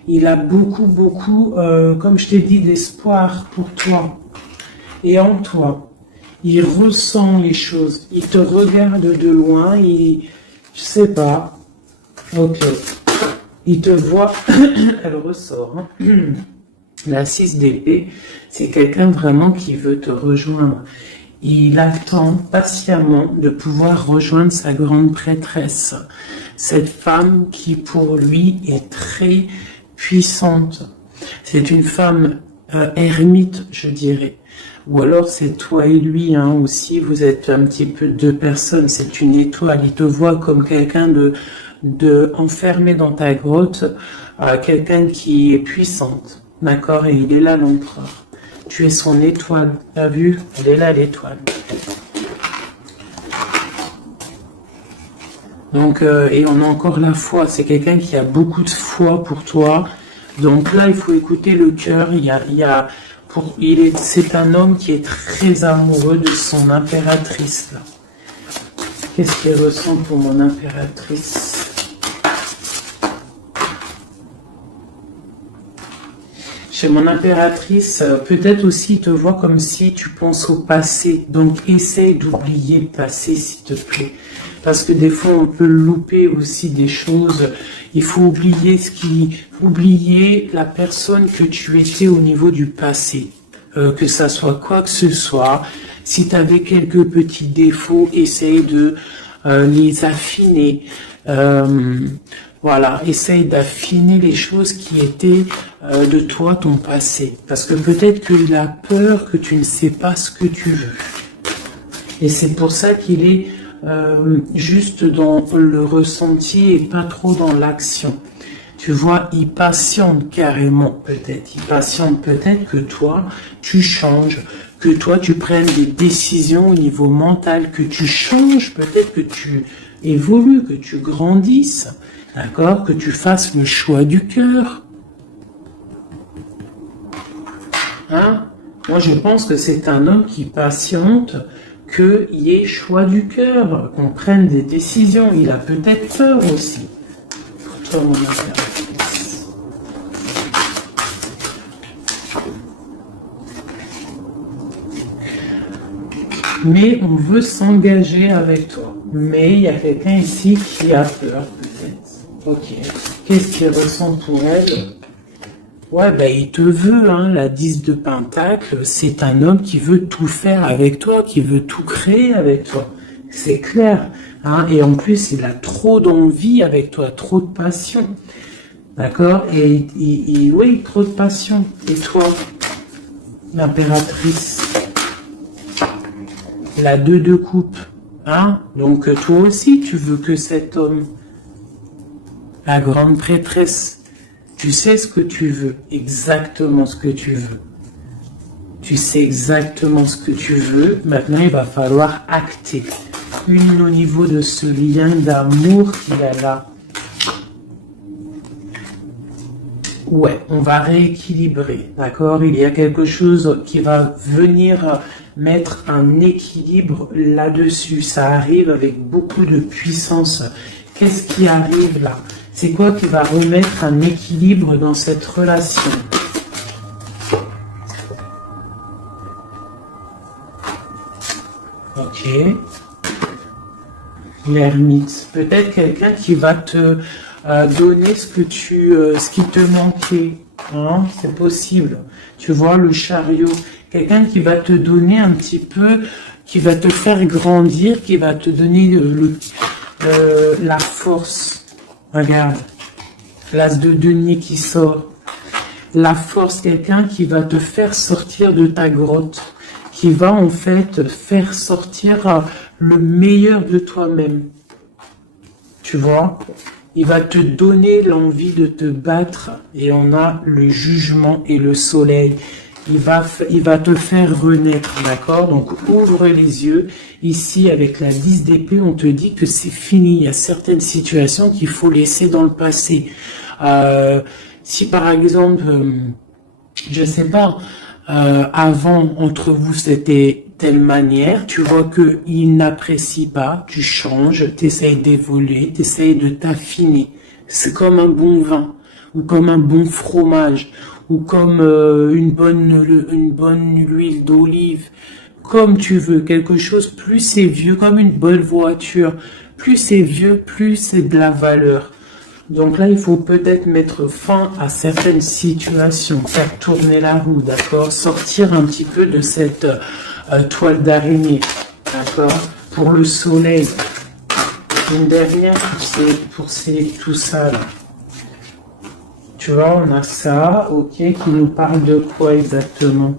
Il a beaucoup, comme je t'ai dit, d'espoir pour toi et en toi. Il ressent les choses. Il te regarde de loin. Je sais pas. Ok. Il te voit. Elle ressort. La 6 d'épée, c'est quelqu'un vraiment qui veut te rejoindre. Il attend patiemment de pouvoir rejoindre sa grande prêtresse. Cette femme qui, pour lui, est très puissante. C'est une femme ermite, je dirais. Ou alors c'est toi et lui aussi, vous êtes un petit peu deux personnes, c'est une étoile. Il te voit comme quelqu'un de enfermé dans ta grotte, quelqu'un qui est puissante, d'accord? Et il est là l'empereur. Tu es son étoile, t'as vu? Elle est là l'étoile. Donc, et on a encore la foi. C'est quelqu'un qui a beaucoup de foi pour toi. Donc là, il faut écouter le cœur. C'est un homme qui est très amoureux de son impératrice. Là. Qu'est-ce qu'il ressent pour mon impératrice? Chez mon impératrice, peut-être aussi te vois comme si tu penses au passé. Donc, essaye d'oublier le passé, s'il te plaît. Parce que des fois, on peut louper aussi des choses. Il faut oublier la personne que tu étais au niveau du passé. Que ça soit quoi que ce soit. Si tu avais quelques petits défauts, essaye de les affiner. Voilà, essaye d'affiner les choses qui étaient de toi, ton passé. Parce que peut-être qu'il a peur que tu ne sais pas ce que tu veux. Et c'est pour ça qu'il est juste dans le ressenti et pas trop dans l'action. Tu vois, il patiente carrément, peut-être. Il patiente peut-être que toi, tu changes, que toi, tu prennes des décisions au niveau mental, que tu changes, peut-être que tu évolues, que tu grandisses, d'accord? Que tu fasses le choix du cœur. Hein? Moi, je pense que c'est un homme qui patiente, qu'il y ait choix du cœur, qu'on prenne des décisions. Il a peut-être peur aussi. Pour toi, mon impératrice. Mais on veut s'engager avec toi. Mais il y a quelqu'un ici qui a peur, peut-être. Ok. Qu'est-ce qu'il ressent pour elle? Ouais, ben il te veut, hein, la 10 de Pentacle, c'est un homme qui veut tout faire avec toi, qui veut tout créer avec toi. C'est clair, hein, et en plus, il a trop d'envie avec toi, trop de passion. D'accord? Et oui, trop de passion. Et toi, l'impératrice, la 2 de coupe, hein? Donc toi aussi, tu veux que cet homme, la grande prêtresse, tu sais ce que tu veux, exactement ce que tu veux. Tu sais exactement ce que tu veux. Maintenant, il va falloir acter. Une au niveau de ce lien d'amour qu'il a là. Ouais, on va rééquilibrer, d'accord? Il y a quelque chose qui va venir mettre un équilibre là-dessus. Ça arrive avec beaucoup de puissance. Qu'est-ce qui arrive là? C'est quoi qui va remettre un équilibre dans cette relation? Ok. L'ermite. Peut-être quelqu'un qui va te donner ce qui te manquait. Hein? C'est possible. Tu vois, le chariot. Quelqu'un qui va te donner un petit peu, qui va te faire grandir, qui va te donner la force. Regarde, l'as de denier qui sort. La force, quelqu'un qui va te faire sortir de ta grotte, qui va en fait faire sortir le meilleur de toi-même. Tu vois? Il va te donner l'envie de te battre et on a le jugement et le soleil. Il va te faire renaître, d'accord? Donc, ouvre les yeux. Ici, avec la 10 d'épée, on te dit que c'est fini. Il y a certaines situations qu'il faut laisser dans le passé. Si, par exemple, je sais pas, avant, entre vous, c'était telle manière, tu vois que il n'apprécie pas, tu changes, tu essayes d'évoluer, tu essayes de t'affiner. C'est comme un bon vin, ou comme un bon fromage, ou comme une bonne huile d'olive, comme tu veux, quelque chose, plus c'est vieux, comme une bonne voiture, plus c'est vieux, plus c'est de la valeur. Donc là, il faut peut-être mettre fin à certaines situations, faire tourner la roue, d'accord, sortir un petit peu de cette toile d'araignée, d'accord, pour le soleil. Une dernière pour tout ça là. Tu vois, on a ça, ok, qui nous parle de quoi exactement?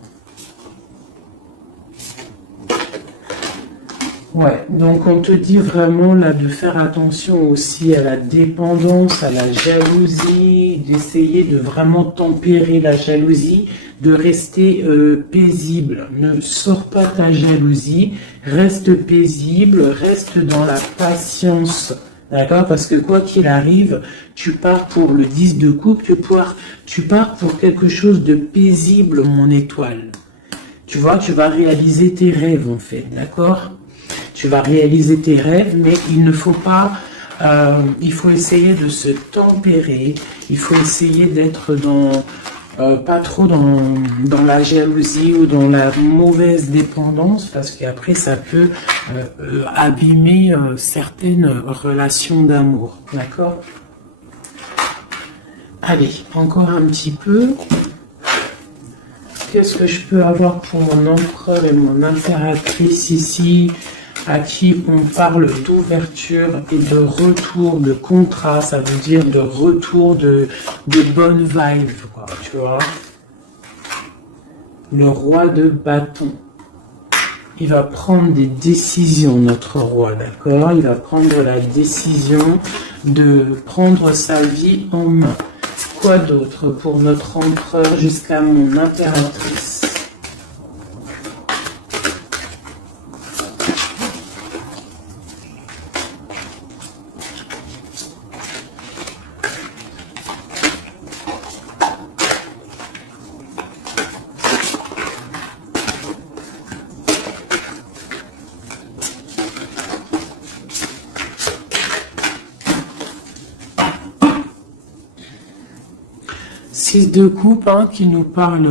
Ouais, donc on te dit vraiment là de faire attention aussi à la dépendance, à la jalousie, d'essayer de vraiment tempérer la jalousie, de rester paisible. Ne sors pas ta jalousie, reste paisible, reste dans la patience. D'accord? Parce que quoi qu'il arrive, tu pars pour le 10 de coupe, tu pars pour quelque chose de paisible, mon étoile. Tu vois, tu vas réaliser tes rêves en fait, d'accord? Tu vas réaliser tes rêves, mais il ne faut pas, il faut essayer de se tempérer, il faut essayer d'être pas trop dans la jalousie ou dans la mauvaise dépendance, parce qu'après ça peut abîmer certaines relations d'amour, d'accord? Allez, encore un petit peu. Qu'est-ce que je peux avoir pour mon empereur et mon impératrice ici, à qui on parle d'ouverture et de retour, de contrat, ça veut dire de retour de bonnes vibes, quoi, tu vois. Le roi de bâton. Il va prendre des décisions, notre roi, d'accord? Il va prendre la décision de prendre sa vie en main. Quoi d'autre pour notre empereur jusqu'à mon impératrice? Six de coupe hein, qui nous parle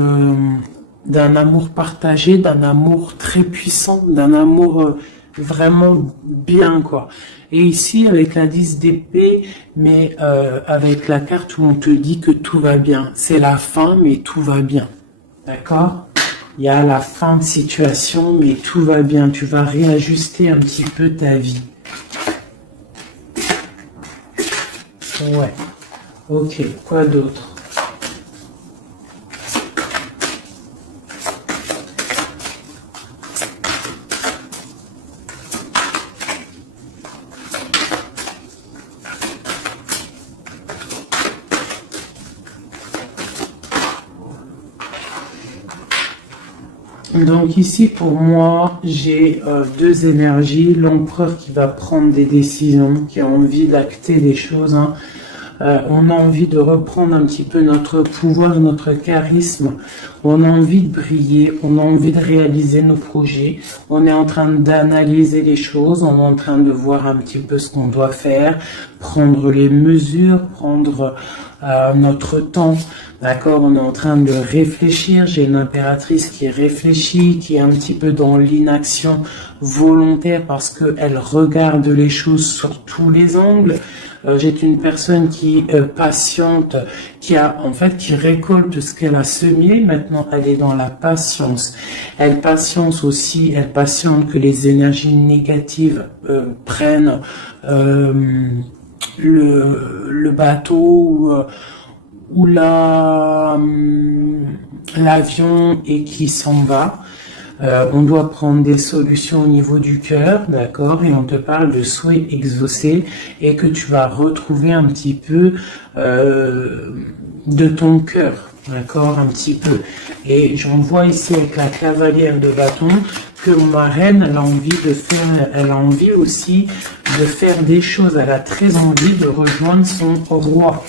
d'un amour partagé, d'un amour très puissant, d'un amour vraiment bien quoi. Et ici avec la 10 d'épée, mais avec la carte où on te dit que tout va bien. C'est la fin, mais tout va bien. D'accord? Il y a la fin de situation, mais tout va bien. Tu vas réajuster un petit peu ta vie. Ouais. Ok, quoi d'autre? Donc ici pour moi j'ai deux énergies, l'empereur qui va prendre des décisions, qui a envie d'acter des choses, hein. On a envie de reprendre un petit peu notre pouvoir, notre charisme, on a envie de briller, on a envie de réaliser nos projets, on est en train d'analyser les choses, on est en train de voir un petit peu ce qu'on doit faire, prendre les mesures, prendre notre temps. D'accord, on est en train de réfléchir. J'ai une impératrice qui réfléchit, qui est un petit peu dans l'inaction volontaire parce qu'elle regarde les choses sur tous les angles. J'ai une personne qui patiente, qui récolte ce qu'elle a semé. Maintenant, elle est dans la patience. Elle patiente aussi, elle patiente que les énergies négatives prennent le bateau ou l'avion et qui s'en va. On doit prendre des solutions au niveau du cœur, d'accord, et on te parle de souhaits exaucés et que tu vas retrouver un petit peu de ton cœur, d'accord, un petit peu. Et j'en vois ici avec la cavalière de bâton que ma reine, elle a envie aussi de faire des choses, elle a très envie de rejoindre son roi.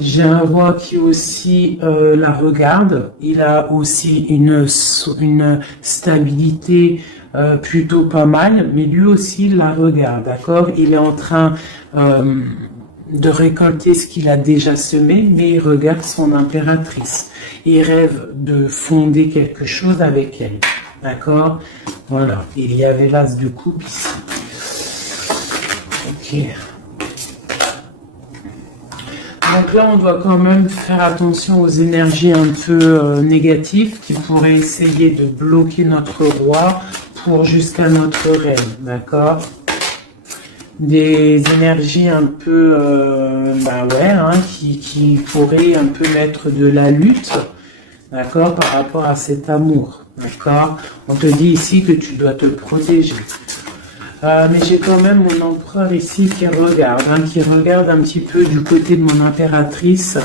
J'ai un roi qui aussi la regarde, il a aussi une stabilité plutôt pas mal, mais lui aussi la regarde, d'accord? Il est en train de récolter ce qu'il a déjà semé, mais il regarde son impératrice. Il rêve de fonder quelque chose avec elle, d'accord? Voilà, il y avait l'as de coupe ici. Ok. Donc là, on doit quand même faire attention aux énergies un peu négatives qui pourraient essayer de bloquer notre roi pour jusqu'à notre reine, d'accord? Des énergies un peu, qui pourraient un peu mettre de la lutte, d'accord, par rapport à cet amour, d'accord? On te dit ici que tu dois te protéger. Mais j'ai quand même mon empereur ici qui regarde un petit peu du côté de mon impératrice.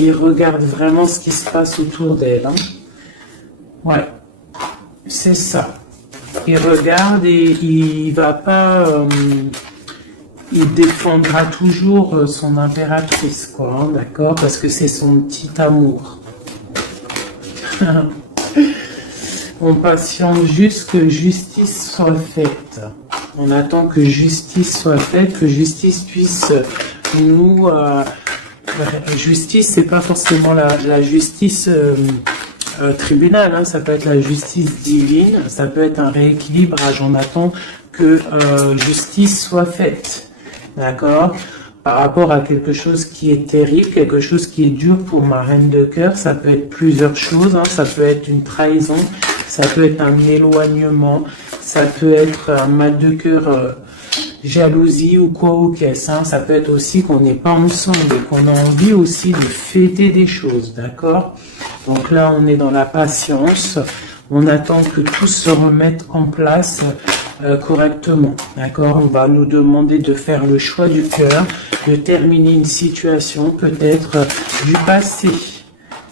Il regarde vraiment ce qui se passe autour d'elle. Hein. Ouais, c'est ça. Il regarde et il va pas... il défendra toujours son impératrice, quoi, hein, d'accord? Parce que c'est son petit amour. On patiente juste que justice soit faite. On attend que justice soit faite, que justice puisse nous... justice, c'est pas forcément la justice tribunal, hein, ça peut être la justice divine, ça peut être un rééquilibrage. On attend que justice soit faite. D'accord? Par rapport à quelque chose qui est terrible, quelque chose qui est dur pour ma reine de cœur, ça peut être plusieurs choses, hein. Ça peut être une trahison, ça peut être un éloignement, ça peut être un mal de cœur, jalousie ou quoi ou qu'est-ce, hein. Ça peut être aussi qu'on n'est pas ensemble et qu'on a envie aussi de fêter des choses, d'accord? Donc là, on est dans la patience, on attend que tout se remette en place correctement. D'accord? On va nous demander de faire le choix du cœur, de terminer une situation peut-être du passé.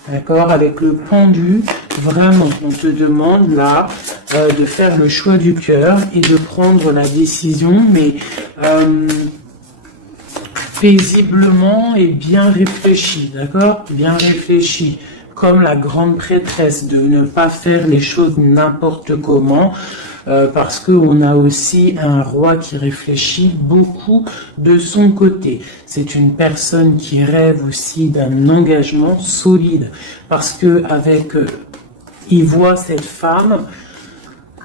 D'accord? Avec le pendu, vraiment, on te demande là de faire le choix du cœur et de prendre la décision, mais paisiblement et bien réfléchi, d'accord? Bien réfléchi, comme la grande prêtresse, de ne pas faire les choses n'importe comment, parce qu'on a aussi un roi qui réfléchit beaucoup de son côté. C'est une personne qui rêve aussi d'un engagement solide, parce que il voit cette femme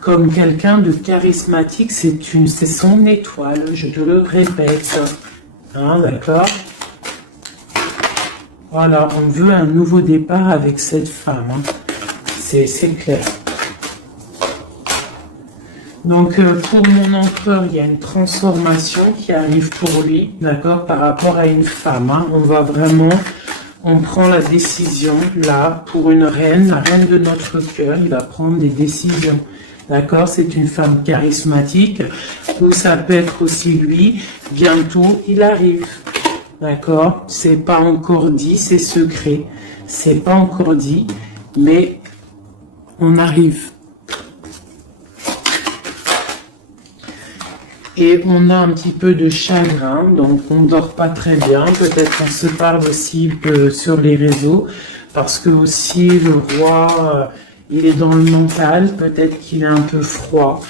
comme quelqu'un de charismatique, c'est son étoile, je te le répète. Hein, d'accord? Voilà, on veut un nouveau départ avec cette femme. Hein. C'est clair. Donc, pour mon empereur, il y a une transformation qui arrive pour lui, d'accord, par rapport à une femme. Hein. On prend la décision, là, pour une reine, la reine de notre cœur, il va prendre des décisions. D'accord, c'est une femme charismatique, ou ça peut être aussi lui, bientôt il arrive. D'accord, c'est pas encore dit, c'est secret. C'est pas encore dit, mais on arrive. Et on a un petit peu de chagrin, donc on dort pas très bien. Peut-être qu'on se parle aussi sur les réseaux, parce que aussi le roi, il est dans le mental. Peut-être qu'il est un peu froid,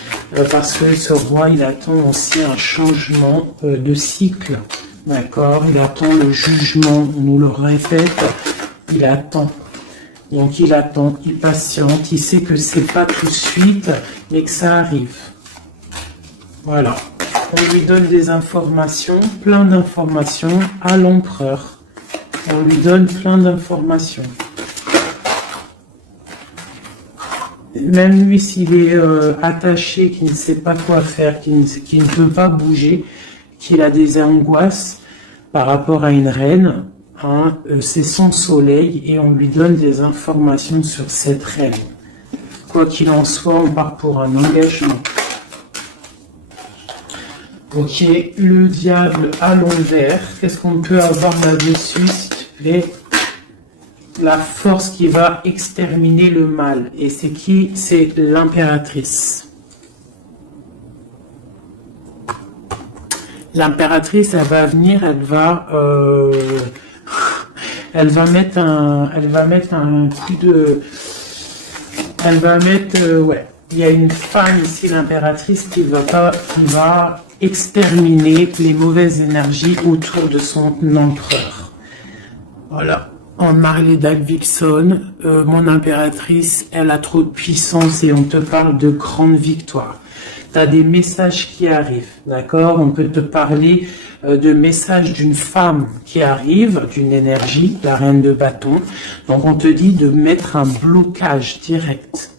parce que ce roi, il attend aussi un changement de cycle. D'accord, il attend le jugement. On nous le répète, il attend. Donc il attend, il patiente, il sait que c'est pas tout de suite, mais que ça arrive. Voilà. On lui donne des informations, plein d'informations à l'empereur. On lui donne plein d'informations. Même lui, s'il est attaché, qui ne sait pas quoi faire, qui ne peut pas bouger, qu'il a des angoisses par rapport à une reine, hein, c'est son soleil et on lui donne des informations sur cette reine. Quoi qu'il en soit, on part pour un engagement. Ok, le diable à l'envers, qu'est-ce qu'on peut avoir là-dessus, s'il te plaît? La force qui va exterminer le mal. Et c'est qui? C'est l'impératrice. L'impératrice, elle va venir, elle va mettre un coup de... Elle va mettre... ouais. Il y a une femme ici, l'impératrice, qui va exterminer les mauvaises énergies autour de son empereur. Voilà. En Marley Davidson, mon impératrice, elle a trop de puissance et on te parle de grandes victoires. Tu as des messages qui arrivent, d'accord? On peut te parler de messages d'une femme qui arrive, d'une énergie, la reine de bâton. Donc on te dit de mettre un blocage direct.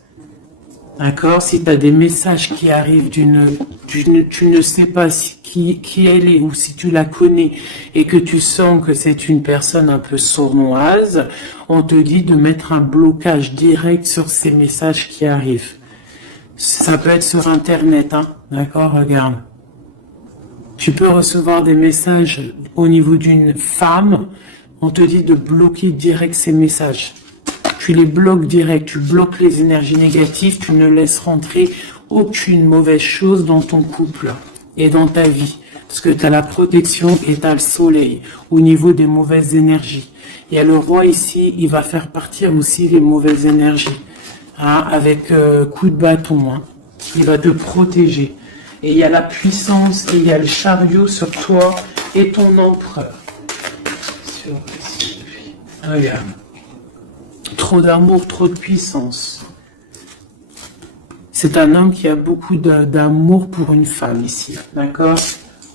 D'accord? Si tu as des messages qui arrivent tu ne sais pas qui elle est ou si tu la connais et que tu sens que c'est une personne un peu sournoise, on te dit de mettre un blocage direct sur ces messages qui arrivent. Ça peut être sur Internet, hein? D'accord? Regarde. Tu peux recevoir des messages au niveau d'une femme, on te dit de bloquer direct ces messages. Tu les bloques direct, tu bloques les énergies négatives, tu ne laisses rentrer aucune mauvaise chose dans ton couple et dans ta vie. Parce que tu as la protection et tu as le soleil au niveau des mauvaises énergies. Il y a le roi ici, il va faire partir aussi les mauvaises énergies. Hein, avec coup de bâton. Hein. Il va te protéger. Et il y a la puissance et il y a le chariot sur toi et ton empereur. Regarde. Trop d'amour, trop de puissance. C'est un homme qui a beaucoup d'amour pour une femme ici, d'accord?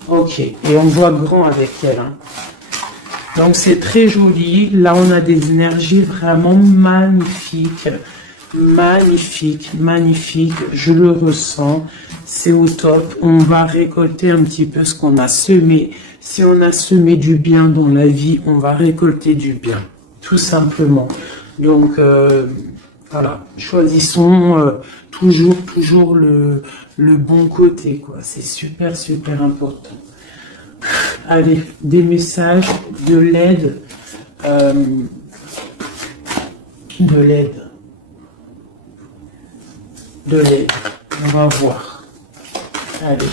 Ok, et on voit grand avec elle. Hein. Donc c'est très joli. Là, on a des énergies vraiment magnifiques. Magnifique, magnifique. Je le ressens. C'est au top. On va récolter un petit peu ce qu'on a semé. Si on a semé du bien dans la vie, on va récolter du bien. Tout simplement. Donc, Voilà, choisissons toujours le bon côté, quoi. C'est super, super important. Allez, des messages, de l'aide, de l'aide, de l'aide. On va voir. Allez.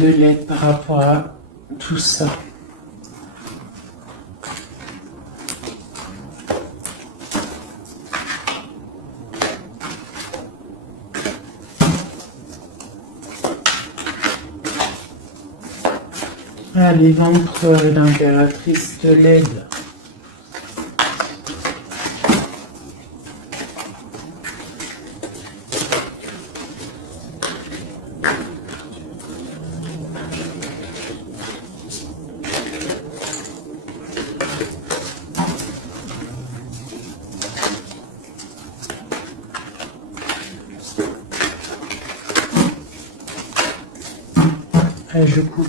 De l'aide par rapport à tout ça. Allez, l'empereur et l'impératrice de l'aide. Allez, je coupe.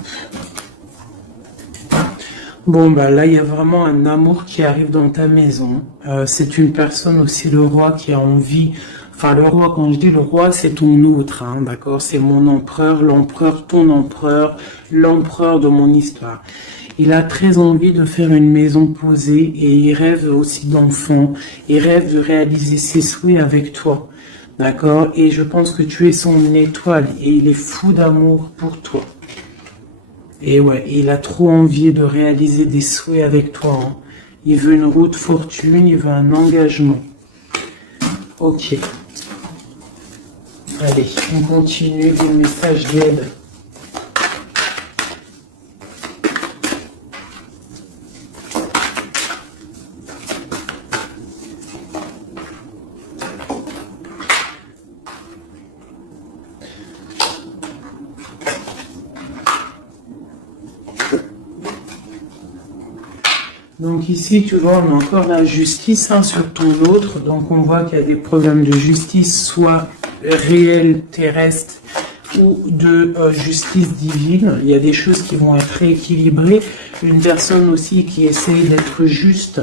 Bon, bah là, il y a vraiment un amour qui arrive dans ta maison. C'est une personne aussi, le roi, qui a envie... Enfin, le roi, quand je dis le roi, c'est ton autre, hein, d'accord? C'est mon empereur, l'empereur, ton empereur, l'empereur de mon histoire. Il a très envie de faire une maison posée et il rêve aussi d'enfants. Il rêve de réaliser ses souhaits avec toi, d'accord? Et je pense que tu es son étoile et il est fou d'amour pour toi. Et ouais, il a trop envie de réaliser des souhaits avec toi. Hein. Il veut une route fortune, il veut un engagement. Ok. Allez, on continue les messages d'aide. Donc ici, tu vois, on a encore la justice hein, sur ton autre. Donc on voit qu'il y a des problèmes de justice, soit réels, terrestres, ou de justice divine. Il y a des choses qui vont être rééquilibrées. Une personne aussi qui essaye d'être juste.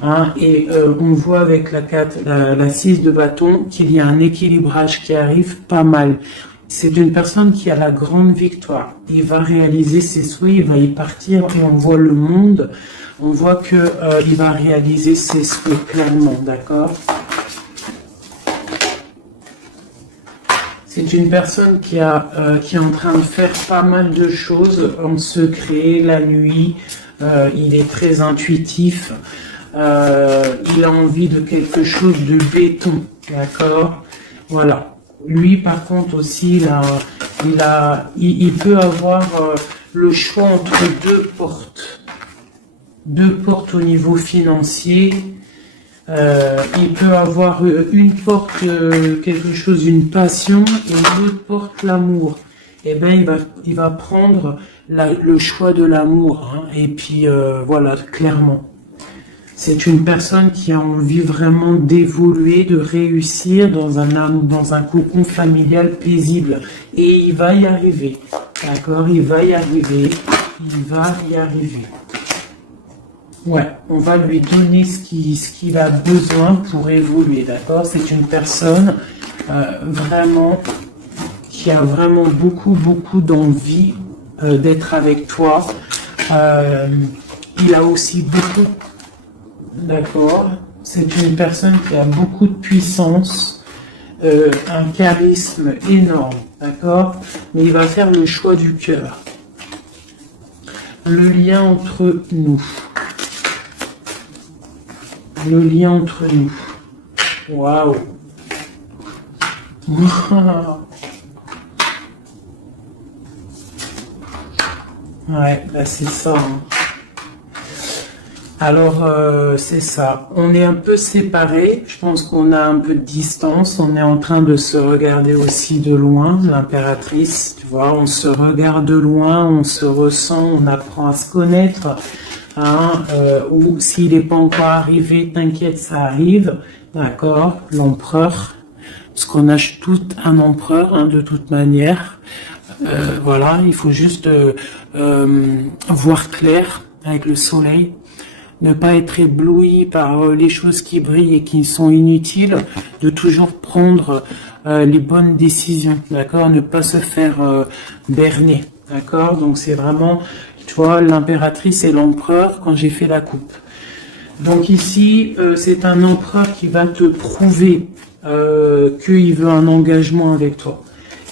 Hein, et on voit avec la 6 de bâton qu'il y a un équilibrage qui arrive pas mal. C'est une personne qui a la grande victoire. Il va réaliser ses souhaits, il va y partir et on voit le monde. On voit que il va réaliser ses souhaits clairement, d'accord? C'est une personne qui est en train de faire pas mal de choses en secret, la nuit. Il est très intuitif. Il a envie de quelque chose de béton, d'accord? Voilà. Lui, par contre, aussi, il peut avoir le choix entre deux portes. Deux portes au niveau financier. Il peut avoir une porte, quelque chose, une passion, et l'autre porte l'amour. Eh ben, il va prendre le choix de l'amour. Hein, et puis, voilà, clairement. C'est une personne qui a envie vraiment d'évoluer, de réussir dans un cocon familial paisible. Et il va y arriver. D'accord? Il va y arriver. Il va y arriver. Ouais, on va lui donner ce qu'il a besoin pour évoluer, d'accord? C'est une personne vraiment qui a vraiment beaucoup d'envie d'être avec toi. Il a aussi beaucoup, d'accord? C'est une personne qui a beaucoup de puissance, un charisme énorme, d'accord? Mais il va faire le choix du cœur. Le lien entre nous. Le lien entre nous. Waouh. Ouais, bah c'est ça. Hein. Alors, c'est ça. On est un peu séparés. Je pense qu'on a un peu de distance. On est en train de se regarder aussi de loin, l'impératrice. Tu vois, on se regarde de loin, on se ressent, on apprend à se connaître. Hein, ou s'il n'est pas encore arrivé, t'inquiète, ça arrive, d'accord, l'empereur, parce qu'on a tout un empereur, hein, de toute manière, voilà, il faut juste voir clair avec le soleil, ne pas être ébloui par les choses qui brillent et qui sont inutiles, de toujours prendre les bonnes décisions, d'accord, ne pas se faire berner, d'accord. Donc c'est vraiment, tu vois, l'impératrice et l'empereur quand j'ai fait la coupe. Donc ici, c'est un empereur qui va te prouver qu'il veut un engagement avec toi.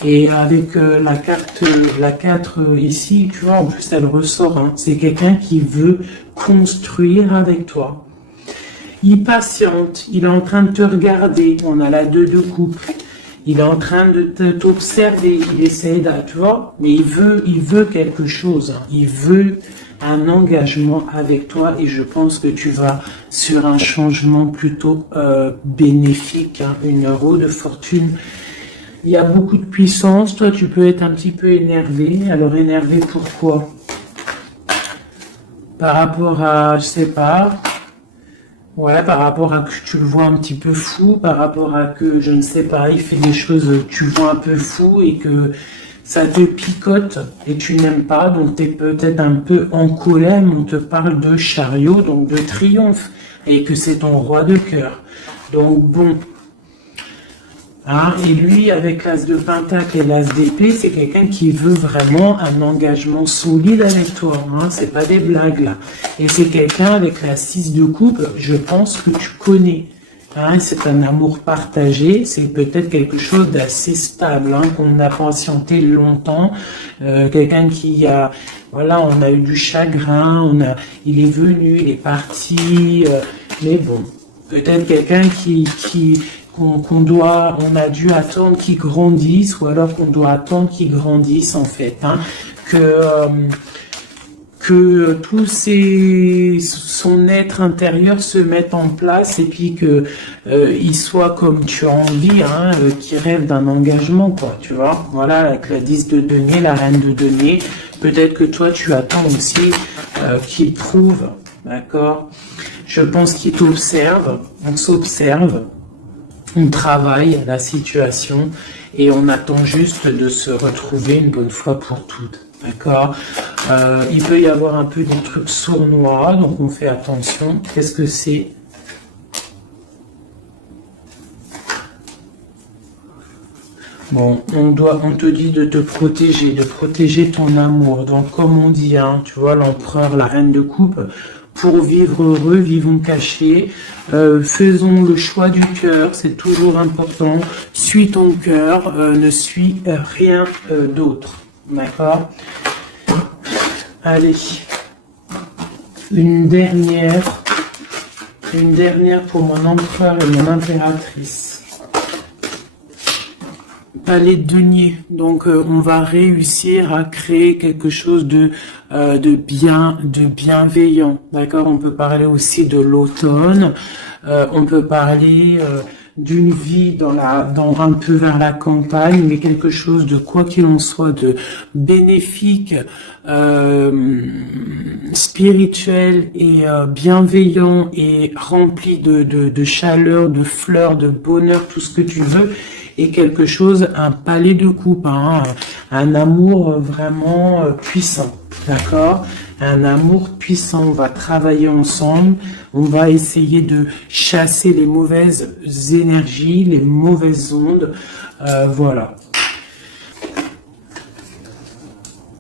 Et avec la 4 ici, tu vois, en plus elle ressort, hein, c'est quelqu'un qui veut construire avec toi. Il patiente, il est en train de te regarder, on a la 2 de coupe, il est en train de t'observer, il essaie de, tu vois, mais il veut quelque chose, hein, il veut un engagement avec toi et je pense que tu vas sur un changement plutôt bénéfique, hein, une roue de fortune. Il y a beaucoup de puissance, toi tu peux être un petit peu énervé. Alors énervé pourquoi? Par rapport à, je sais pas, ouais, par rapport à que tu le vois un petit peu fou, par rapport à que, je ne sais pas, il fait des choses, tu le vois un peu fou et que ça te picote et tu n'aimes pas, donc tu es peut-être un peu en colère, mais on te parle de chariot, donc de triomphe, et que c'est ton roi de cœur. Donc bon. Hein, et lui, avec l'as de pentacle et l'as d'épée, c'est quelqu'un qui veut vraiment un engagement solide avec toi. Hein, c'est pas des blagues là. Et c'est quelqu'un avec la 6 de coupe, je pense que tu connais. Hein, c'est un amour partagé, c'est peut-être quelque chose d'assez stable, hein, qu'on a patienté longtemps. Quelqu'un qui a, voilà, on a eu du chagrin, il est venu, il est parti, mais bon, peut-être quelqu'un on a dû attendre qu'il grandisse, ou alors qu'on doit attendre qu'il grandisse en fait, hein, que son être intérieur se mette en place et puis que il soit comme tu as envie, hein, qui rêve d'un engagement, quoi, tu vois. Voilà, avec la 10 de denier, la reine de denier, peut-être que toi tu attends aussi qu'il prouve, d'accord. Je pense qu'il t'observe, on s'observe. On travaille la situation et on attend juste de se retrouver une bonne fois pour toutes. D'accord. Il peut y avoir un peu des trucs sournois, donc on fait attention. Qu'est-ce que c'est? Bon, on te dit de te protéger, de protéger ton amour. Donc comme on dit, hein, tu vois, l'empereur, la reine de coupe, pour vivre heureux, vivons cachés, faisons le choix du cœur, c'est toujours important. Suis ton cœur, ne suis rien d'autre. D'accord? Allez, une dernière pour mon empereur et mon impératrice. Palais de denier, donc on va réussir à créer quelque chose de bienveillant, d'accord. On peut parler aussi de l'automne, on peut parler d'une vie dans un peu vers la campagne, mais quelque chose de, quoi qu'il en soit, de bénéfique, spirituel et bienveillant et rempli de chaleur, de fleurs, de bonheur, tout ce que tu veux. Et quelque chose, un palais de coupe, hein, un amour vraiment puissant, d'accord? Un amour puissant, on va travailler ensemble, on va essayer de chasser les mauvaises énergies, les mauvaises ondes, voilà.